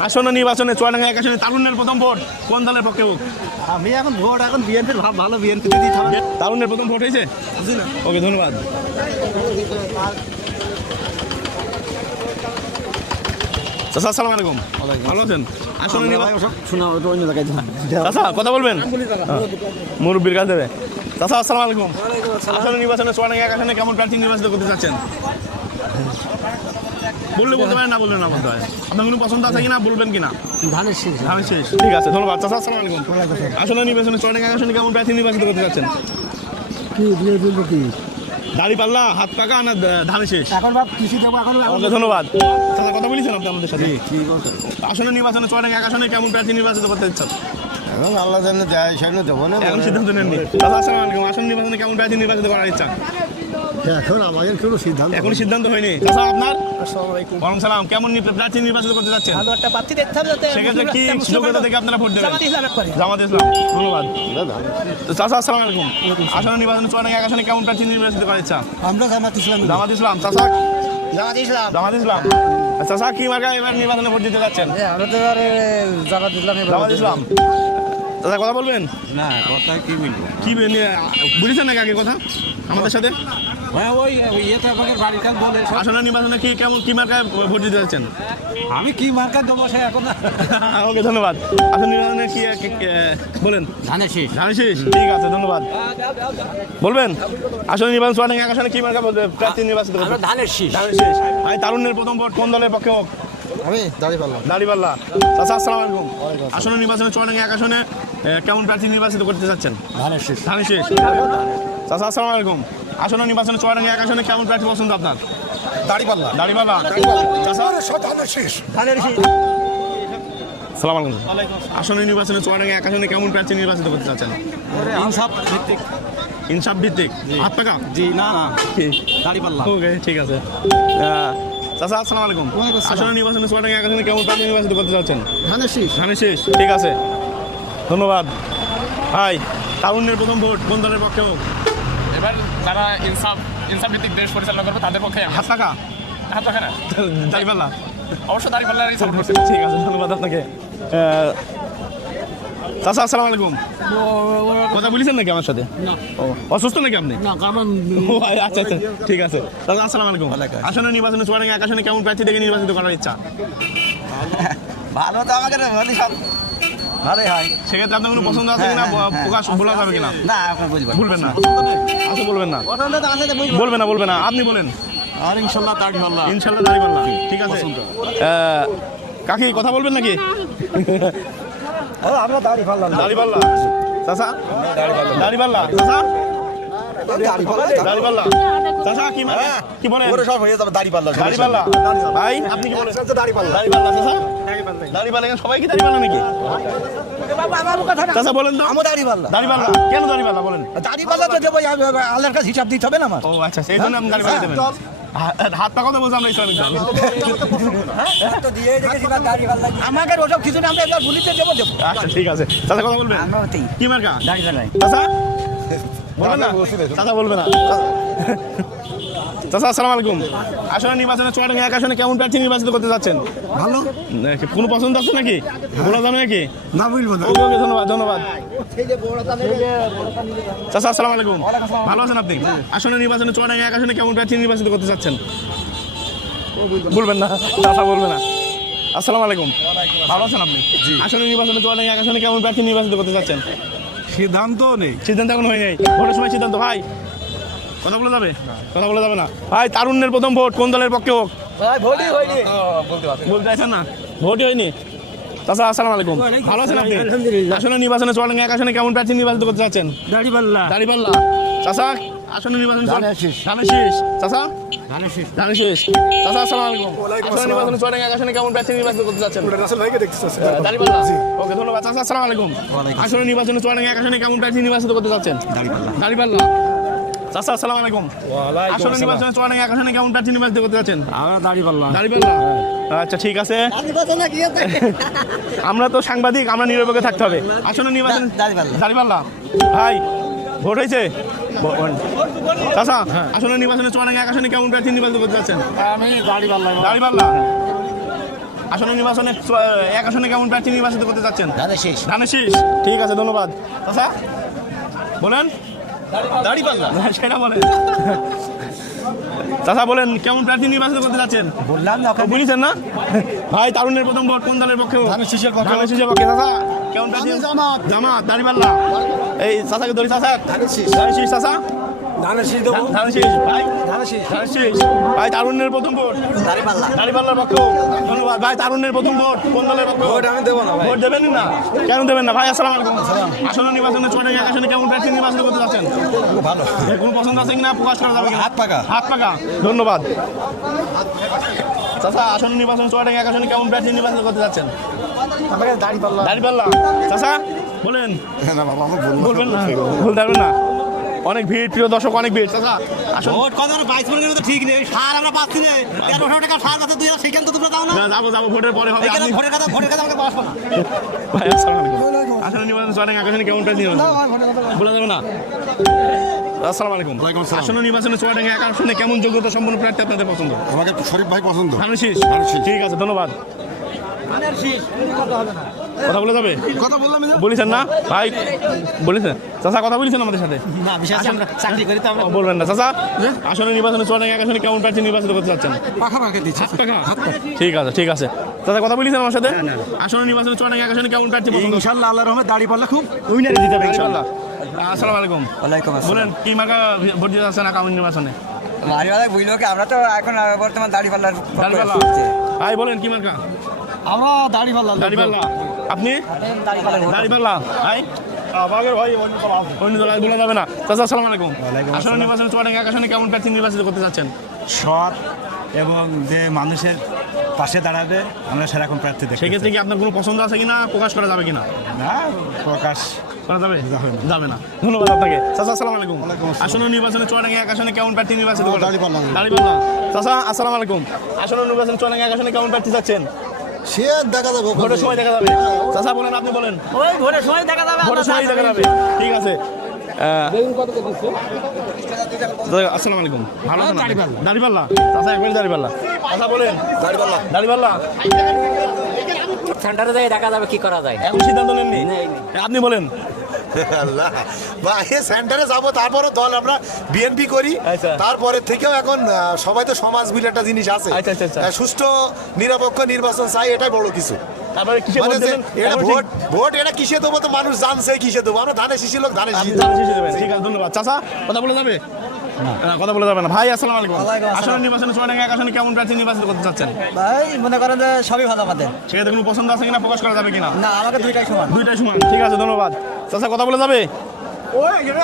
আসন্ন নির্বাচনে চুয়াডাঙ্গা এক আসনে তারুণ্যের প্রথম ভোট কোন দলের পক্ষে হোক? আমি এখন ভোট এখন বিএনপির ভাব ভালো, বিএনপি যদি তারুণ্যের প্রথম ভোট হয়েছে? ওকে ধন্যবাদ। চাচা আসসালামু আলাইকুম। ভালো আছেন? আসন্ন নির্বাচন শোনা অন্য জায়গায় চাচা কথা বলবেন? মুরব্বীর কাছে দেবে। চাচা আসসালামু আলাইকুম। আসন্ন নির্বাচনে চুয়াডাঙ্গা এক আসনে কেমন প্রার্থী নির্বাচিত করতে চাচ্ছেন? বললে বলতে পারেন, না বললেন না বলতে হয়। আপনার কোনো পছন্দ আছে কিনা বলবেন কিনা? ধানের শীষ। ধানের শীষ। ঠিক আছে ধন্যবাদ। চাচা আসসালামু আলাইকুম। আসন্ন নির্বাচনে চুয়াডাঙ্গা এক আসনে কেমন প্রার্থী নির্বাচিত করতে চাচ্ছেন? কি দিয়ে বলবো কি দাঁড়িপাল্লা, হাত পাকা না ধানের শীষ? এখন ভাব কৃষি দেবো এখন। ওকে ধন্যবাদ। চাচা কথা বলেছেন আপনি আমাদের সাথে? আসন্ন নির্বাচনে চুয়াডাঙ্গা এক আসনে কেমন প্রার্থী নির্বাচিত করতে ইচ্ছা? এখন আল্লাহ জানে দেয় সেগুলো দেবো না। এখন সিদ্ধান্ত নেননি। চাচা আসসালামু আলাইকুম। আসন্ন নির্বাচনে কেমন প্রার্থী নির্বাচিত করার ইচ্ছা? এখন আমাদের কোনো সিদ্ধান্ত এখন সিদ্ধান্ত হয়নি। চাচা আপনার? ওয়ালাইকুম সালাম। কেমন প্রার্থী নির্বাচিত করতে যাচ্ছেন? ভালো একটা প্রার্থী দেখতে হবে যাতে সেক্ষেত্রে কি যোগ্যতা থেকে আপনারা ভোট দেবেন? জামাত ইসলাম করে। জামাত ইসলাম। ধন্যবাদ। তো চাচা আসসালামু আলাইকুম। আসন্ন নির্বাচনে চুয়াডাঙ্গা এক আসনে কেমন প্রার্থী নির্বাচিত করার ইচ্ছা? আমরা জামাত ইসলাম। জামাত ইসলাম। চাচা? জামাত ইসলাম। জামাত ইসলাম। চাচা কি মার্কা এবার নির্বাচনে ভোট দিতে যাচ্ছেন? আমরা তো এবারে জামাত ইসলাম জামাত ইসলাম। চাচা কথা বলবেন? না কথা কি বলবো কি বুঝেছেন নাকি আগে কথা আমাদের সাথে? ওই ইয়েতে আমাকে বাড়ির কাজ বলে আসন্ন নির্বাচনে কি মার্কায় ভোট দিতে যাচ্ছেন? আমি কি মার্কা দেবো সে এখন ওকে ধন্যবাদ। আসন্ন নির্বাচনে বলেন? ধানের শেষ। ধানের শীষ, ঠিক আছে ধন্যবাদ। বলবেন আসন্ন নির্বাচন চুয়াডাঙ্গা এক আসনে কি মার্কা বলবে প্রার্থী নির্বাচিত করবে? ধানের শেষ। ধানের শীষ। ভাই তারুণ্যের প্রথম ভোট কোন দলের পক্ষে হোক? আমি দাঁড়িপাল্লা। দাড়িপাল্লা। চাচা আসসালামু আলাইকুম। আসন্ন নির্বাচনে চুয়াডাঙ্গা এক আসনে কেমন প্রার্থী নির্বাচিত করতে চাচ্ছেন? ধানের শীষ। ধানের শীষ। চাচা আসসালামু আলাইকুম। আসন্ন নির্বাচনে চুয়াডাঙ্গা এক আসনে কেমন প্রার্থী পছন্দ আপনার? দাঁড়িপাল্লা। দাড়িপাল্লা। চাচা ধানের শীষ। ধানের শেষ। সালাম আলাইকুম। আসন্ন নির্বাচনে চুয়াডাঙ্গা এক আসনে কেমন প্রার্থী নির্বাচিত করতে চাচ্ছেন? ইনসাফ ভিত্তিক। ইনসাফ ভিত্তিক। হাত পাকা? জি না দাঁড়িপাল্লা। ওকে ঠিক আছে। চাচা আসসালামু আলাইকুম। আসন্ন নির্বাচনে চুয়াডাঙ্গা এক আসনে কেমন প্রার্থী নির্বাচিত করতে চাচ্ছেন? ধানের শীষ। ধানের শীষ, ঠিক আছে ধন্যবাদ। ভাই তারুণ্যের প্রথম ভোট কোন দলের পক্ষে হোক? এবার যারা ইনসাফ ভিত্তিক দেশ পরিচালনা করবে তাদের পক্ষে হাত পাকা? হাত পাখা না, দাড়িপাল্লা। অবশ্য দাঁড়িপাল্লারই সাপোর্ট করছে। ঠিক আছে ধন্যবাদ আপনাকে। চাচা আসসালামু আলাইকুম। কথা বলেছেন নাকি আমার সাথে? ও অসুস্থ নাকি আপনি? ও আচ্ছা আচ্ছা ঠিক আছে। চাচা আসসালামু আলাইকুম। আসন্ন নির্বাচনে চুয়াডাঙ্গা এক আসনে কেমন প্রার্থী থেকে নির্বাচিত করার ইচ্ছা? ভালো তো আমাকে বলি সব ভালোই হয়। সেক্ষেত্রে আপনার কোনো পছন্দ আছে কিনা প্রকাশ বলা যাবে কিনা? না আপনি বুঝবেন বলবেন না? আচ্ছা বলবেন না, বলবেন না আপনি বলেন। আর ইনশাল্লাহ দাঁড়িপাল্লা। ইনশাল্লাহ দাঁড়িপাল্লা, ঠিক আছে। কাকি কথা বলবেন নাকি? আমরা দাঁড়িপাল্লা। দাড়িপাল্লা। চাচা দাড়িপাল্লা। চাচা দাড়িপাল্লা। চাচা কি বলেন? সব হয়ে যাবে দাঁড়িপাল্লা। দাড়িপাল্লা। ভাই আপনি কি বলেন? দাড়িপাল্লা। দাড়িপাল্লা চাচা? দাড়িপাল্লা। সবাই কি দাড়িপাল্লা নাকি? চাচা বলেন তো। আমার দাঁড়িপাল্লা। দাড়িপাল্লা কেন দাড়িপাল্লা বলেন? দাঁড়িপাল্লা তো দেবো আল্লাহর কাছে হিসাব দিতে হবে না আমার। ও আচ্ছা সেই জন্য আপনি দাড়িপাল্লা দেবেন। হাত পা কথা বলছি আমরা ইসলামিক দল। আমাকে ওসব কিছু না, আমরা এবার ভুলিতে দেবো। আচ্ছা ঠিক আছে। চাচা কথা বলবেন? কি মার্কা? দাঁড়িপাল্লাই। চাচা বলবেন না? চাচা বলবে না। চাচা আসসালামু আলাইকুম। আসন্ন নির্বাচনে চুয়াডাঙ্গা এক আসনে কেমন প্রার্থী নির্বাচিত করতে যাচ্ছেন? ভালো কোনো পছন্দ আছে নাকি? বলা যাবে নাকি? না বলবো না। ওকে ধন্যবাদ ধন্যবাদ। চাচা আসসালামু আলাইকুম। ভালো আছেন আপনি? আসন্ন নির্বাচনে চুয়াডাঙ্গা এক আসনে কেমন প্রার্থী নির্বাচিত করতে চাচ্ছেন? বলবেন না, চাচা বলবে না। আসসালামু আলাইকুম। ভালো আছেন আপনি? আসন্ন নির্বাচনে চুয়াডাঙ্গা এক আসনে কেমন প্রার্থী নির্বাচিত করতে চাচ্ছেন? সিদ্ধান্ত নেই। সিদ্ধান্ত এখন হয় নাই, ভোটের সময় সিদ্ধান্ত। ভাই কথা বলা যাবে? কথা বলা যাবে না। ভাই তারুণ্যের প্রথম ভোট কোন দলের পক্ষে হোক? বলতে চাইছেন না? ভোটই হয়নি। চাচা আসসালামু আলাইকুম। ভালো আছেন আপনি? আসন্ন নির্বাচনে চুয়াডাঙ্গা এক আসনে কেমন প্রার্থী নির্বাচিত করতে চাচ্ছেন? দাঁড়িপাল্লা। দাড়িপাল্লা। চাচা আসন্ন নির্বাচনে ধানের শীষ। চাচা ধানের শীষ। চাচা আসসালামু আলাইকুম। আসন্ন নির্বাচনে চুয়াডাঙ্গা এক আসনে কেমন প্রার্থী নির্বাচিত করতে চাচ্ছেন? দাড়িপাল্লা। ওকে ধন্যবাদ। চাচা আসসালামু আলাইকুম। আসন্ন নির্বাচনে চুয়াডাঙ্গা এক আসনে কেমন প্রার্থী নির্বাচিত করতে চাচ্ছেন? দাড়িপাল্লা। চাচা আসসালামু আলাইকুম। আসন্ন নির্বাচনে চুয়াডাঙ্গা এক আসনে কেমন প্রার্থী নির্বাচিত করতে চাচ্ছেন? আমরা দাঁড়িপাল্লা। দাড়িপাল্লা। আচ্ছা ঠিক আছে, আমরা তো সাংবাদিক, আমরা নিরপেক্ষ থাকতে হবে। আসন্ন নির্বাচন দাড়িপাল্লা। ভাই ভোট হয়েছে? চাচা আসন্ন নির্বাচনে চুয়াডাঙ্গা এক আসনে কেমন প্রার্থী নির্বাচিত করতে চাচ্ছেন? আমি দাঁড়িপাল্লা। দাড়িপাল্লা। আসন্ন নির্বাচনে এক আসনে কেমন প্রার্থী নির্বাচিত করতে চাচ্ছেন? ধানের শেষ। ধানের শীষ, ঠিক আছে ধন্যবাদ। চাচা বলেন। দাঁড়িপাল্লা। সেটা বলেন। চাচা বলেন কেমন প্রার্থী নির্বাচিত করতে যাচ্ছেন? বললাম না বুঝছেন না? ভাই তারুণ্যের প্রথম ভোট কোন দলের পক্ষে? ধানের শীষের পক্ষে। চাচা কেমন প্রার্থী? জামাত। দাড়িপাল্লা। এই চাচাকে ধরি। চাচা ধানের শীষ। চাচা ধানের শীষ। ভাই ধানের শীষ। ভাই তারুণ্যের প্রথম ভোট দাড়িপাল্লার পক্ষে। ধন্যবাদ। ভাই তারুণ্যের প্রথম ভোট কোন দলের পক্ষে? ভোট আমি দেবো না। ভোট দেবেন না? কেন দেবেন না? ভাই আসসালামু আলাইকুম। আসন্ন নির্বাচনে চুয়াডাঙ্গা এক আসনে কেমন প্রার্থী নির্বাচিত করতে যাচ্ছেন? ভালো। কোনো পছন্দ আছে কিনা প্রকাশ করা যাবে? হাত পাকা। হাত পাকা। ধন্যবাদ। চাচা আসন্ন নির্বাচন চুয়াডাঙ্গা এক আসনে কেমন প্রার্থী নির্বাচিত করতে যাচ্ছেন? দাঁড়িপাল্লা। দাড়িপাল্লা। চাচা বলেন। না বাবা আমার বলবেন না? বলতে পারবেন না? অনেক ভিড়, প্রিয় দর্শক, অনেক ভিড়। চাচা আসুন। ভোট কত 22 তো ঠিক নেই। সার আমরা পাচ্ছি না। 1300 টাকা সার আছে, 2000 সেখান তো তোমরা দাও না। যাবো ভোটের পরে হবে। এখানে ভোটের কথা আমাকে বসবো না। ভাই আসসালামু আলাইকুম। আসন্ন নির্বাচন চুয়াডাঙ্গা এক আসনে কেমন প্রার্থী নির্বাচন বলা যাবে না? আসসালামু আলাইকুম। ওয়ালাইকুম আসসালাম। আসন্ন নির্বাচনে চুয়াডাঙ্গা এক আসনে কেমন যোগ্যতা সম্পন্ন প্রার্থী আপনাদের পছন্দ? আমাকে শরীফ ভাই পছন্দ। ধানের শীষ। ধানের শীষ। ঠিক আছে, ধন্যবাদ। কথা বলে যাবে? কথা বললাম যে বলেছেন না ভাই? বলেছেন চাচা, কথা বলেছেন আমাদের সাথে? না বিশেষ আমরা চাকরি করি তো আমরা বলবেন না চাচা। আসন্ন নির্বাচনে চুয়াডাঙ্গা এক আসনে কেমন প্রার্থী নির্বাচিত করতে চাচ্ছেন? পাখাপাখি দিচ্ছি। ঠিক আছে, ঠিক আছে চাচা, কথা বলেছেন আমার সাথে? আসন্ন নির্বাচনে চুয়াডাঙ্গা এক আসনে কেমন প্রার্থী পছন্দ? ইনশাআল্লাহ আল্লাহর রহমতে দাড়ি পাল্লা খুব উইনারে দিতে হবে ইনশাআল্লাহ। আসসালামু আলাইকুম। ওয়ালাইকুম বলেন কি মার্কা ভোট দিতে যাচ্ছেন আগামী নির্বাচনে? বাড়িওয়ালা বুঝলো কি আমরা তো এখন বর্তমান দাড়ি পাল্লার দাড়িপাল্লা। ভাই বলেন কি মার্কা? আমরা দাড়ি পাল্লা দাড়িপাল্লা। আপনি? দাড়িপাল্লা। ভাই অন্য দল আর বলা যাবে না। চাচা আসসালামু আলাইকুম। আসন্ন নির্বাচনে চুয়াডাঙ্গা এক আসনে কেমন প্রার্থী নির্বাচিত করতে চাচ্ছেন? সৎ এবং যে মানুষের পাশে দাঁড়াবে আমরা সেরকম প্রার্থী দেখি। সেক্ষেত্রে কি আপনার কোনো পছন্দ আছে কিনা, প্রকাশ করা যাবে কিনা? না প্রকাশ করা যাবে? যাবে না। ধন্যবাদ আপনাকে। চাচা আসসালামু আলাইকুম। আসন্ন নির্বাচনে চুয়াডাঙ্গা এক আসনে কেমন প্রার্থী নির্বাচিত করবেন? দাড়িপাল্লা। দাড়িপাল্লা। চাচা আসসালামু আলাইকুম। আসন্ন নির্বাচনে চুয়াডাঙ্গা এক আসনে কেমন প্রার্থী চাচ্ছেন? সে দেখা যাবে। ভোটের সময় দেখা যাবে। চাচা বলেন, আপনি বলেন। ওই ভোরের সময় দেখা যাবে। ভোটের সময় দেখা যাবে। ঠিক আছে। আসসালামু আলাইকুম। ভালো আছেন আপনি? দাড়িপাল্লা। চাচা একবার দাড়িপাল্লা। চাচা বলেন। দাঁড়িপাল্লা। দাড়িপাল্লা। সেন্টারে যাই দেখা যাবে কি করা যায়। এখন সিদ্ধান্ত নেননি? আপনি বলেন। আল্লাহ বা এ সেন্টারে যাবো, তারপরে দল আমরা বিএনপি করি। আচ্ছা। তারপরে থেকেও এখন সবাই তো সমাজ বিল একটা জিনিস আছে। আচ্ছা, আচ্ছা, আচ্ছা। সুষ্ঠু নিরপেক্ষ নির্বাচন চাই, এটাই বড় কিছু। তারপরে কিসে মানে ভোট যে দেবেন? এটা এখন ভোট ভোট এটা কিসে দেবো তো মানুষ জানছে কিসে দেবো। আমরা ধানের শিশি লোক, ধানের শিশি ঠিক- ধানের শীষে দেবেন। ঠিক আছে, ধন্যবাদ। চাচা কথা বলে যাবে? কথা বলে যাবে না। ভাই আসসালামু আলাইকুম। আসন্ন নির্বাচনে চুয়াডাঙ্গা এক আসনে কেমন প্রার্থী নির্বাচিত করতে চাচ্ছেন? ভাই মনে করেন যে সবই ভালো আমাদের। সেক্ষেত্রে কোনো পছন্দ আছে কিনা, প্রকাশ করা যাবে কিনা? না আমাকে দুইটাই সমান। দুইটাই সমান। ঠিক আছে, ধন্যবাদ। চাচা কথা বলে যাবে?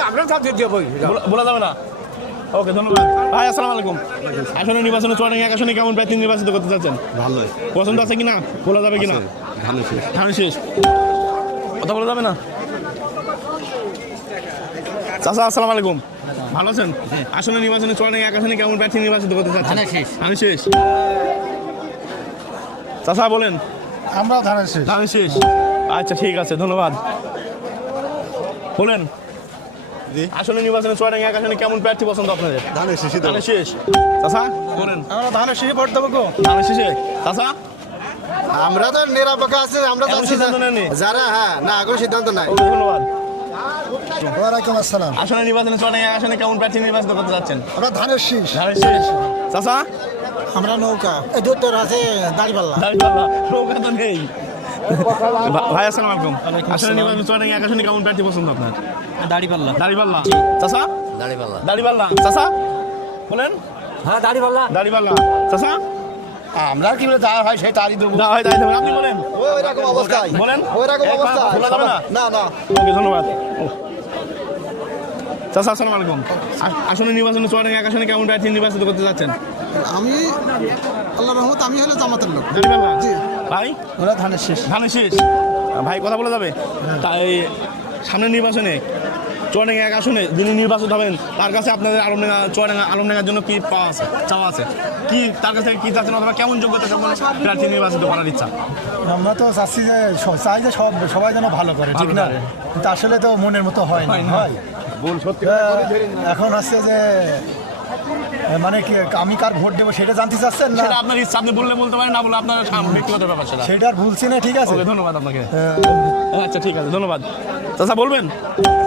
আমরা চাকরি দিয়ে বই বলা যাবে না। ওকে, ধন্যবাদ। ভাই আসসালামু আলাইকুম। আসন্ন নির্বাচনে চুয়াডাঙ্গা এক আসনে কেমন প্রার্থী নির্বাচিত করতে চাচ্ছেন? ভালো। পছন্দ আছে কিনা, বলা যাবে কিনা? ধানের শীষ। ধানের শীষ। কথা বলা যাবে না। চাচা আসসালামু আলাইকুম। ভালো আছেন? আসন্ন নির্বাচনে চুয়াডাঙ্গা এক আসনে কেমন প্রার্থী নির্বাচিত করতে চাচ্ছেন? ধানের শীষ। চাচা বলেন। আমরা ধানের শীষ। ধানের শীষ। আচ্ছা ঠিক আছে, ধন্যবাদ। বলেন। আসন্ন নির্বাচনে চুয়াডাঙ্গা এক আসনে কেমন প্রার্থী পছন্দ আপনাদের? ধানের শীষ। ধানের শীষ। চাচা বলেন। আমরা ধানের শীষে ভোট দেবো গো। ধানের শীষে। চাচা আমরা তো নিরপেক্ষ আছে। আমরা এখন সিদ্ধান্ত নেননি? যারা না কোনো সিদ্ধান্ত নাই। ওকে, ধন্যবাদ। ওয়ালাইকুম আসসালাম। আসন্ন নির্বাচনে চুয়াডাঙ্গা এক আসনে কেমন প্রার্থী নির্বাচিত করতে যাচ্ছেন? আমরা ধানের শীষ। ধানের শীষ। চাচা আমরা নৌকা। এই দুটোর আছে দাড়িপাল্লা। দাড়িপাল্লা। নৌকা তো নেই। ভাই আসসালামু আলাইকুম। আসন্ন নির্বাচনে চুয়াডাঙ্গা এক আসনে কেমন প্রার্থী পছন্দ আপনার? দাড়ি পাল্লা। দাড়িপাল্লা। চাচা দাড়ি পাল্লা। দাড়িপাল্লা। চাচা বলেন। হ্যাঁ দাড়ি পাল্লা। দাড়িপাল্লা। চাচা আমরা কি বলে যা হয় সেই তারই দেবো। না হয় তাই দেবেন। আপনি বলেন। ওই রকম অবস্থায়। বলেন। ওই রকম এই অবস্থায়। বলা যাবে না? না না। ওকে, ধন্যবাদ। চাচা আসসালামু আলাইকুম। আসন্ন নির্বাচনে চুয়াডাঙ্গা এক আসনে কেমন প্রার্থী নির্বাচিত করতে যাচ্ছেন? আমি আল্লাহ রহমত আমি হলো জামাতের লোক। দাড়িপাল্লা। ভাই ওরা ধানের শীষ। ধানের শীষ। ভাই কথা বলে যাবে? তাই সামনের নির্বাচনে চুয়াডাঙ্গা এক আসনে যিনি নির্বাচিত হবেন তার কাছে আপনাদের আলমডাঙ্গার জন্য কি পাওয়া আছে, চাওয়া আছে কি? তার কাছে কি চাচ্ছেন, অথবা কেমন যোগ্যতা সম্পন্ন প্রার্থী নির্বাচিত করার ইচ্ছা? আমরা তো চাচ্ছি যে চাই যে সবাই যেন ভালো করে, ঠিক না? কিন্তু আসলে তো মনের মতো হয় না। হয় এখন আসছে যে মানে কি আমি কার ভোট দেবো সেটা জানতে চাচ্ছেন না? সেটা আপনার ইচ্ছা, আপনি বললে বলতে পারেন, না বলে আপনার ব্যক্তিগত ব্যাপার সেটা। সেটা আর ভুলছি না, ঠিক আছে? ওকে, ধন্যবাদ আপনাকে। আচ্ছা ঠিক আছে, ধন্যবাদ। চাচা বলবেন?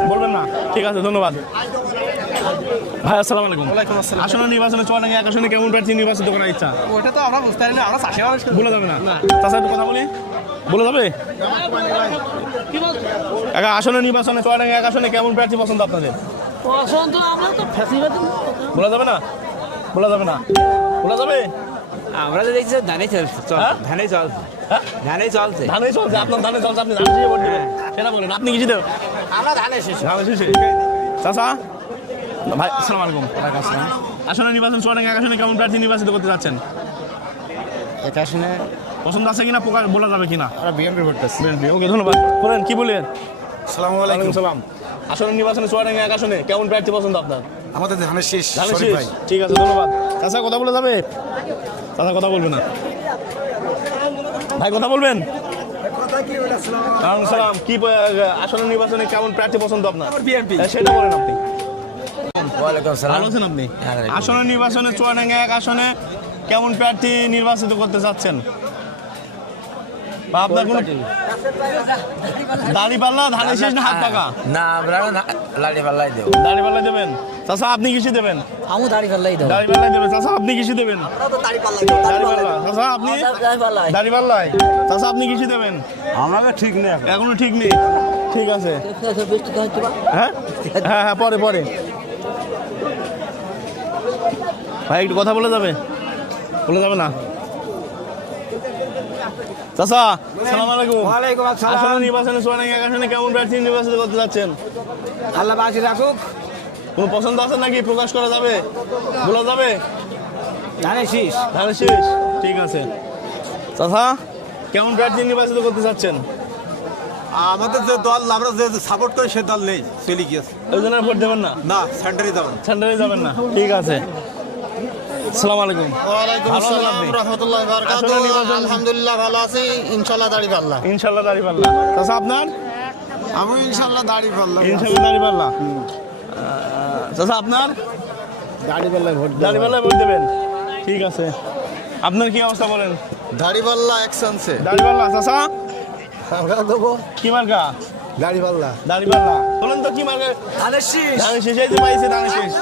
বলবেন না? ঠিক আছে, ধন্যবাদ। ভাই আসসালামু আলাইকুম। ওয়ালাইকুম আসসালাম। আসন্ন নির্বাচনে চুয়াডাঙ্গা এক আসনে কেমন প্রার্থী নির্বাচিত করার ইচ্ছা? ওটা তো আমরা বুঝতে পারি না, আমরা চাষি মানুষ। বলে যাবে না? চাচা একটু কথা বলি, বলে যাবে? আসন্ন নির্বাচনে চুয়াডাঙ্গা এক আসনে কেমন প্রার্থী পছন্দ আপনাদের? পছন্দ আমরা তো ফ্যাসিবাদী। বলা যাবে না? বলা যাবে না? বলা যাবে? আমরা তো দেখছি ধানে চলছে। হ্যাঁ? ধানে চলছে। হ্যাঁ? ধানে চলছে। ধানেই চলছে। আপনার ধানে চলছে, আপনি ধানে দিয়ে ভোট দেবেন। সেটা বলেন, আপনি কিছু দেবেন? আমরা ধানের শীষ। ধানের শীষে। চাচা ভাই আসসালামু আলাইকুম। আসন্ন নির্বাচন চুয়াডাঙ্গা এক আসনে কেমন প্রার্থী নির্বাচিত করতে যাচ্ছেন? এটা আসলে পছন্দ আছে কিনা, প্রকাশ বলা যাবে কিনা? আমরা বিএনপি ভোট করছি। ওকে, ধন্যবাদ। বলেন কি বলেন? আসসালামু ওয়ালাইকুম সালাম। আসন্ন নির্বাচনে চুয়াডাঙ্গা এক আসনে কেমন প্রার্থী পছন্দ আপনার? আমাদের ধানের শীষ। ধানের শীষ। ঠিক আছে, ধন্যবাদ। চাচা কথা বলে যাবে? চাচা কথা বলবে না? ভাই কথা বলবেন? সালাম। কি আসন্ন নির্বাচনে কেমন প্রার্থী পছন্দ আপনার? বিএনপি। সেটা বলেন আপনি। ওয়ালাইকুম সালাম। ভালো আছেন আপনি? হ্যাঁ, ভালো। আসন্ন নির্বাচনে চুয়াডাঙ্গা 1 আসনে কেমন প্রার্থী নির্বাচিত করতে চাচ্ছেন? বা আপনার কোনো দাড়িপাল্লা, ধানের শীষ না হাত পাকা? না আমরা লাড়ি পাল্লাই দেব। দাড়িপাল্লা দেবেন? চাচা আপনি কিসে দেবেন? আমি দাড়ি পাল্লাই দেব। দাড়িপাল্লাই দেবেন। চাচা আপনি কিসে দেবেন? দাড়িপাল্লা। চাচা আপনি? দাড়িপাল্লাই। চাচা আপনি কিসে দেবেন? আমাদের ঠিক নেই এখনো ঠিক নেই। ঠিক আছে। হ্যাঁ হ্যাঁ হ্যাঁ, পরে পরে ভাই একটু কথা বলে যাবে? বলে যাবে না? চাচা সালাম আলাইকুম। ওয়ালাইকুম আসসালাম। আসন্ন নির্বাচনে চুয়াডাঙ্গা 1 আসনে কেমন প্রার্থী নির্বাচিত করতে যাচ্ছেন? আল্লাহ বাঁচি রাখুক। কোনো পছন্দ আছে নাকি? প্রকাশ করা যাবে? বলা যাবে? ধানের শীষ। ধানের শীষ। ঠিক আছে। চাচা কেমন প্রার্থী নির্বাচিত করতে চাচ্ছেন? আমাদের যে দল আমরা যে সাপোর্ট করি সে দল নেই, চলে গিয়েছে। ওই জন্য ভোট দেবেন না? না, সেন্টারে যাবেন। সেন্টারে যাবেন না? ঠিক আছে। আসসালামু আলাইকুম। ওয়ালাইকুম ভালো আছেন আসসালাম আপনি? রাহমাতুল্লাহি ওয়া আসন্ন বারাকাতুহু। নির্বাচন- আলহামদুলিল্লাহ ভালো আছি, ইনশাআল্লাহ দাঁড়িপাল্লা। ইনশাল্লাহ দাঁড়িপাল্লা। চাচা আপনার? আমি ইনশাল্লাহ দাঁড়িপাল্লা। ইনশাল্লাহ দাঁড়িপাল্লা। চাচা আপনার? দাঁড়িপাল্লায় ভোট দাঁড়িপাল্লায় ভোট দেবেন? ঠিক আছে। আপনার কি অবস্থা বলেন? দাঁড়িপাল্লা অ্যাকশনসে দাঁড়িপাল্লা। চাচা আমরা দেবো কি মার্কা? দাঁড়িপাল্লা। দাঁড়িপাল্লা। বলেন তো কি মার্কা? ধানের শীষ। ধানের শীষ। এই যে পাইছে ধানের শীষ।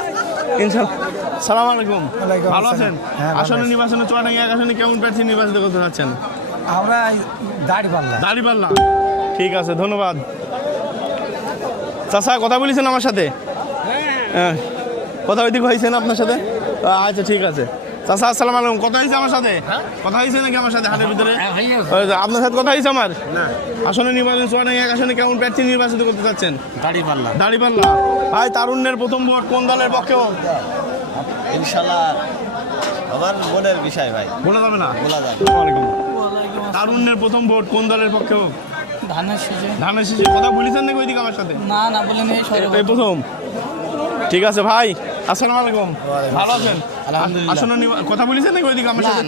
ইনশাল্লাহ। সালাম আলাইকুম। ওয়ালাইকুম ভালো আসসালাম। আছেন? হ্যাঁ, ভালো আসন্ন আছি। নির্বাচনে চুয়াডাঙ্গা 1 আসনে কেমন প্রার্থী নির্বাচিত করতে যাচ্ছেন? আমরা দাঁড়িপাল্লা। দাঁড়িপাল্লা। ঠিক আছে, ধন্যবাদ। চাচা কথা বলেছেন আমার সাথে? হ্যাঁ, কথা ওইদিকে হয়েছেন আপনার সাথে? আচ্ছা ঠিক আছে। চাচা আসসালামু আলাইকুম। কথা হয়েছে আমার সাথে? কথা হয়েছে নাকি আমার সাথে হাটের ভিতরে? ওই যে, আপনার সাথে কথা হয়েছে আমার? আসন্ন নির্বাচন চুয়াডাঙ্গা 1 আসনে কেমন প্রার্থী নির্বাচিত করতে চাচ্ছেন? দাঁড়িপাল্লা দাঁড়িপাল্লা। ভাই তারুণ্যের প্রথম ভোট কোন দলের পক্ষে হোক? ইনশাআল্লাহ আমার মনের বিষয় ভাই, বলা যাবে না? বলা যায়। আসসালামু আলাইকুম। তারুণ্যের প্রথম ভোট কোন দলের পক্ষে হোক? ধানের শীষে। ধানের শীষে। কথা বলেছেন নাকি ওইদিকে আমার সাথে? না না বলেন এই এই প্রথম। ঠিক আছে ভাই, আসসালামু আলাইকুম। ভালো আছেন? আলহামদুলিল্লাহ। আসন্ন কথা বলেছেন নাকি ওইদিকে আমার সাথে?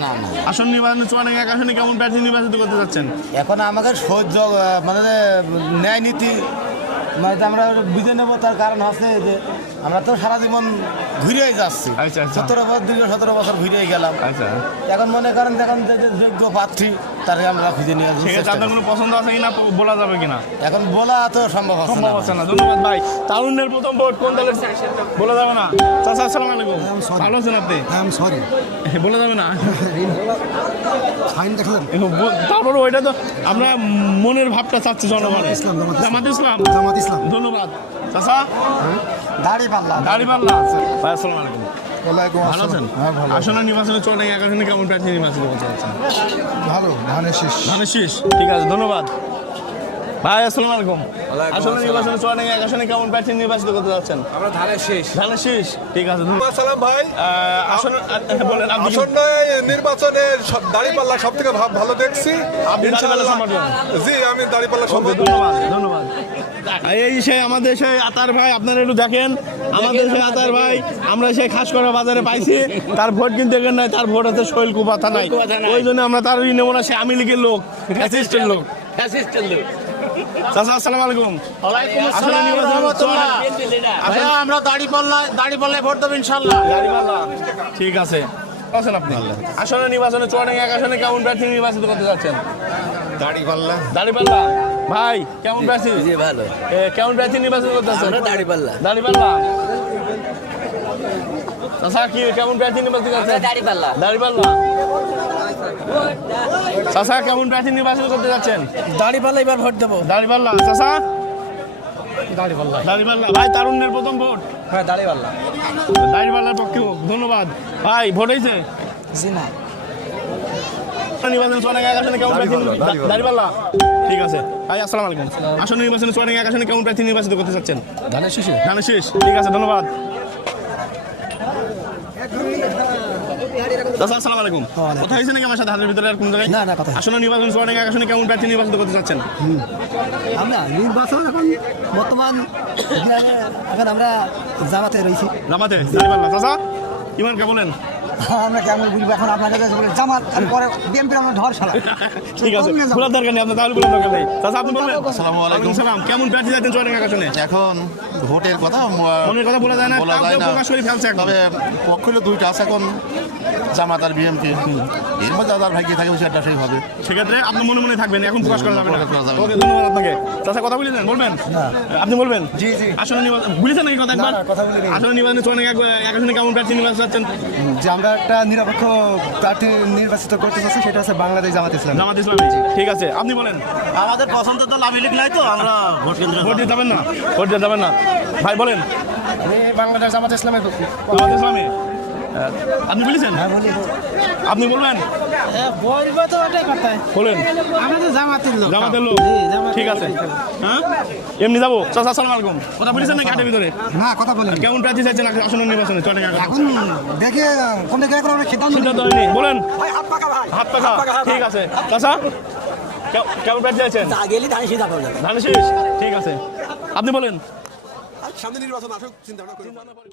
আসন্ন নির্বাচনে চুয়াডাঙ্গা 1 আসনে কেমন প্রার্থী নির্বাচিত করতে যাচ্ছেন? এখন আমাদের সহ্য মানে ন্যায় নীতি মানে আমরা বুঝে নেবো, তার কারণ হচ্ছে যে আমরা তো সারা জীবন ঘুরেই যাচ্ছি। আচ্ছা, আচ্ছা। 17 বছর ঘুরেই গেলাম। আচ্ছা, এখন মনে করেন দেখেন যে যোগ্য প্রার্থী তারে আমরা খুঁজে নিয়ে ঠিক আছে। আপনার কোনো পছন্দ আছে কিনা বলা যাবে কিনা? এখন বলা তো সম্ভব হচ্ছে সম্ভব না। হচ্ছে না। ধন্যবাদ ভাই। তারুণ্যের প্রথম ভোট কোন দলের? বলা যাবে না? চাচা আসসালামু আলাইকুম। ভালো আছেন আপনি? I am sorry. বলা যাবে না? সাইন দেখলেন? তারপরে ওইটা তো আমরা মনের ভাবটা চাচ্ছি জনগণের। ইসলাম, জামাত ইসলাম। জামাত ইসলাম। ধন্যবাদ চাচা। দাঁড়িপাল্লা। দাঁড়িপাল্লা। ভাই আসসালামু আলাইকুম। ওয়ালাইকুম ভালো আছেন? হ্যাঁ ভালো। আসন্ন নির্বাচনে চুয়াডাঙ্গা 1 আসনে কেমন প্রার্থী নির্বাচিত করতে যাচ্ছেন? ভালো ধানের শীষ। ধানের শীষ। ঠিক আছে, ধন্যবাদ ভাই। আসসালামু আলাইকুম। আসন্ন নির্বাচনে চুয়াডাঙ্গা 1 আসনে কেমন প্রার্থী নির্বাচিত করতে যাচ্ছেন? আমরা ধানের শীষ। ধানের শীষ। ঠিক আছে, ধন্যবাদ। সালাম ভাই। আসন্ন বলেন আপনি কি- আসন্ন নির্বাচনে দাঁড়িপাল্লা সব থেকে ভালো দেখছি। আপনি দাঁড়িপাল্লা সমর্থন? জি, আমি দাঁড়িপাল্লা ওকে, ধন্যবাদ ধন্যবাদ। এই সেই আমাদের সেই আতার ভাই, আপনারা একটু দেখেন আমাদের সেই আতার ভাই, আমরা সেই খাসকরা বাজারে পাইছি। তার ভোট কিন্তু এখানে নাই, তার ভোট আছে শৈল কুপাতা নাই। ওই জন্য আমরা তার নেব না, সে আওয়ামী লীগের লোক, ফ্যাসিস্টের লোক। চাচা আসসালামু আলাইকুম। আসন্ন নির্বাচনে চুয়াডাঙ্গা- আমরা দাঁড়িপাল্লায় ভোট দেবো ইনশাআল্লাহ। দাঁড়িপাল্লা। ঠিক আছে। আছেন আপনি? আসন্ন নির্বাচনে চুয়াডাঙ্গা 1 আসনে কেমন প্রার্থী নির্বাচিত করতে যাচ্ছেন? দাঁড়িপাল্লা। দাঁড়িপাল্লা। ভাই কেমন প্রার্থী? জি ভালো। কেমন প্রার্থী নির্বাচন করতে যাচ্ছেন? আমরা দাড়ি পাল্লা। দাঁড়িপাল্লা। চাচা কি কেমন প্রার্থী নির্বাচিত করতে? দাড়ি পাল্লা। দাঁড়িপাল্লা। চাচা কেমন প্রার্থী নির্বাচন করতে যাচ্ছেন? দাঁড়িপাল্লা এবার ভোট দেবো। দাঁড়িপাল্লা। চাচা দাঁড়িপাল্লা। দাঁড়িপাল্লা। ভাই তারুণ্যের প্রথম ভোট হ্যাঁ দাঁড়িপাল্লা। দাঁড়িপাল্লার পক্ষে হোক। ধন্যবাদ ভাই। ভোট হয়েছে? জি না। নির্বাচন চুয়াডাঙ্গা 1 আসনে কেমন প্রার্থী? দাঁড়িপাল্লা। ঠিক আছে ভাই, আসসালামু আলাইকুম। আসন্ন নির্বাচনে চুয়াডাঙ্গা 1 আসনে কেমন প্রার্থী নির্বাচিত করতে চাচ্ছেন? ধানের শীষে। ধানের শীষ। ঠিক আছে, ধন্যবাদ। চাচা আসসালামু আলাইকুম। কথা হয়েছে নাকি আমার সাথে হাতের ভিতরে আর কোন জায়গায়? না, না, কথা হয়নি। আসন্ন নির্বাচন চুয়াডাঙ্গা 1 আসনে কেমন প্রার্থী নির্বাচিত করতে চাচ্ছেন? আমরা নির্বাচন এখন বর্তমান এখন আমরা জামাতে রয়েছি। জামাতে। দাঁড়িপাল্লা। চাচা ইমান কে বলেন? আমরা কেমন বলবো এখন আপনাদের কাছে বলে জামাত আর পরে বিএনপি আমরা ঢর সালা। ঠিক আছে, বলার দরকার নেই আপনার, তাহলে বলার দরকার নেই। চাচা আপনি বলবেন? আসসালামু আলাইকুম। সালাম। কেমন প্রার্থী যাচ্ছেন চুয়াডাঙ্গা 1 আসনে? এখন ভোটের কথা মনের কথা বলা যায় না, বলা কাউকে যায় না। প্রকাশ করে ফেলছে এখন। তবে পক্ষ হলো দুইটা আছে এখন, জামাত আর বিএমপি। এর মধ্যে যার ভাগ্যে থাকে সেটা সেই হবে। সেক্ষেত্রে আপনি মনে মনে থাকবেন, এখন প্রকাশ করা যাবে না। প্রকাশ করা যাবে না। ওকে, ধন্যবাদ আপনাকে। চাচা কথা বলেছেন, বলবেন? আপনি বলবেন? জি জি আসলে নির্বাচন বুঝেছেন নাকি কথা একবার? না, কথা বলিনি। আসলে নির্বাচনে চলে এক আসনে কেমন প্রার্থী নির্বাচন চাচ্ছেন? যে আমরা একটা নিরপেক্ষ প্রার্থী নির্বাচিত করতে চাচ্ছি, সেটা হচ্ছে বাংলাদেশ জামাত ইসলাম। জামাত ইসলামী। ঠিক আছে, আপনি বলেন। আমাদের পছন্দ তো লাভ ইলিক নাই, তো আমরা ভোট কেন্দ্রে ভোট দিতে যাবেন না? ভোট দিতে যাবেন না? ভাই বলেন। আমি বাংলাদেশ জামাত ইসলামে জামাত ইসলামী। আপনি বলেছেন? আপনি বলবেন? বলবো তো ওটাই কথা। বলেন। আমরা তো জামাতের লোক। জামাতের লোক। ঠিক আছে। হ্যাঁ, এমনি যাবো। চাচা আসসালামু আলাইকুম। কথা বলেছেন নাকি হাটের ভিতরে? না কথা বলেন। কেমন প্রার্থী চাইছেন আসন্ন নির্বাচনে? চট্টগ্রাম এখন দেখে কোন দিকে আমরা সিদ্ধান্ত সিদ্ধান্ত হয়নি। বলেন। হাত পাকা। ঠিক আছে। চাচা কেমন প্রার্থী চাইছেন? গেলি ধান সিদ্ধা করবে। ধানের শীষ। ঠিক আছে, আপনি বলেন। সামনে নির্বাচন আসুক, চিন্তা ভাবনা করি।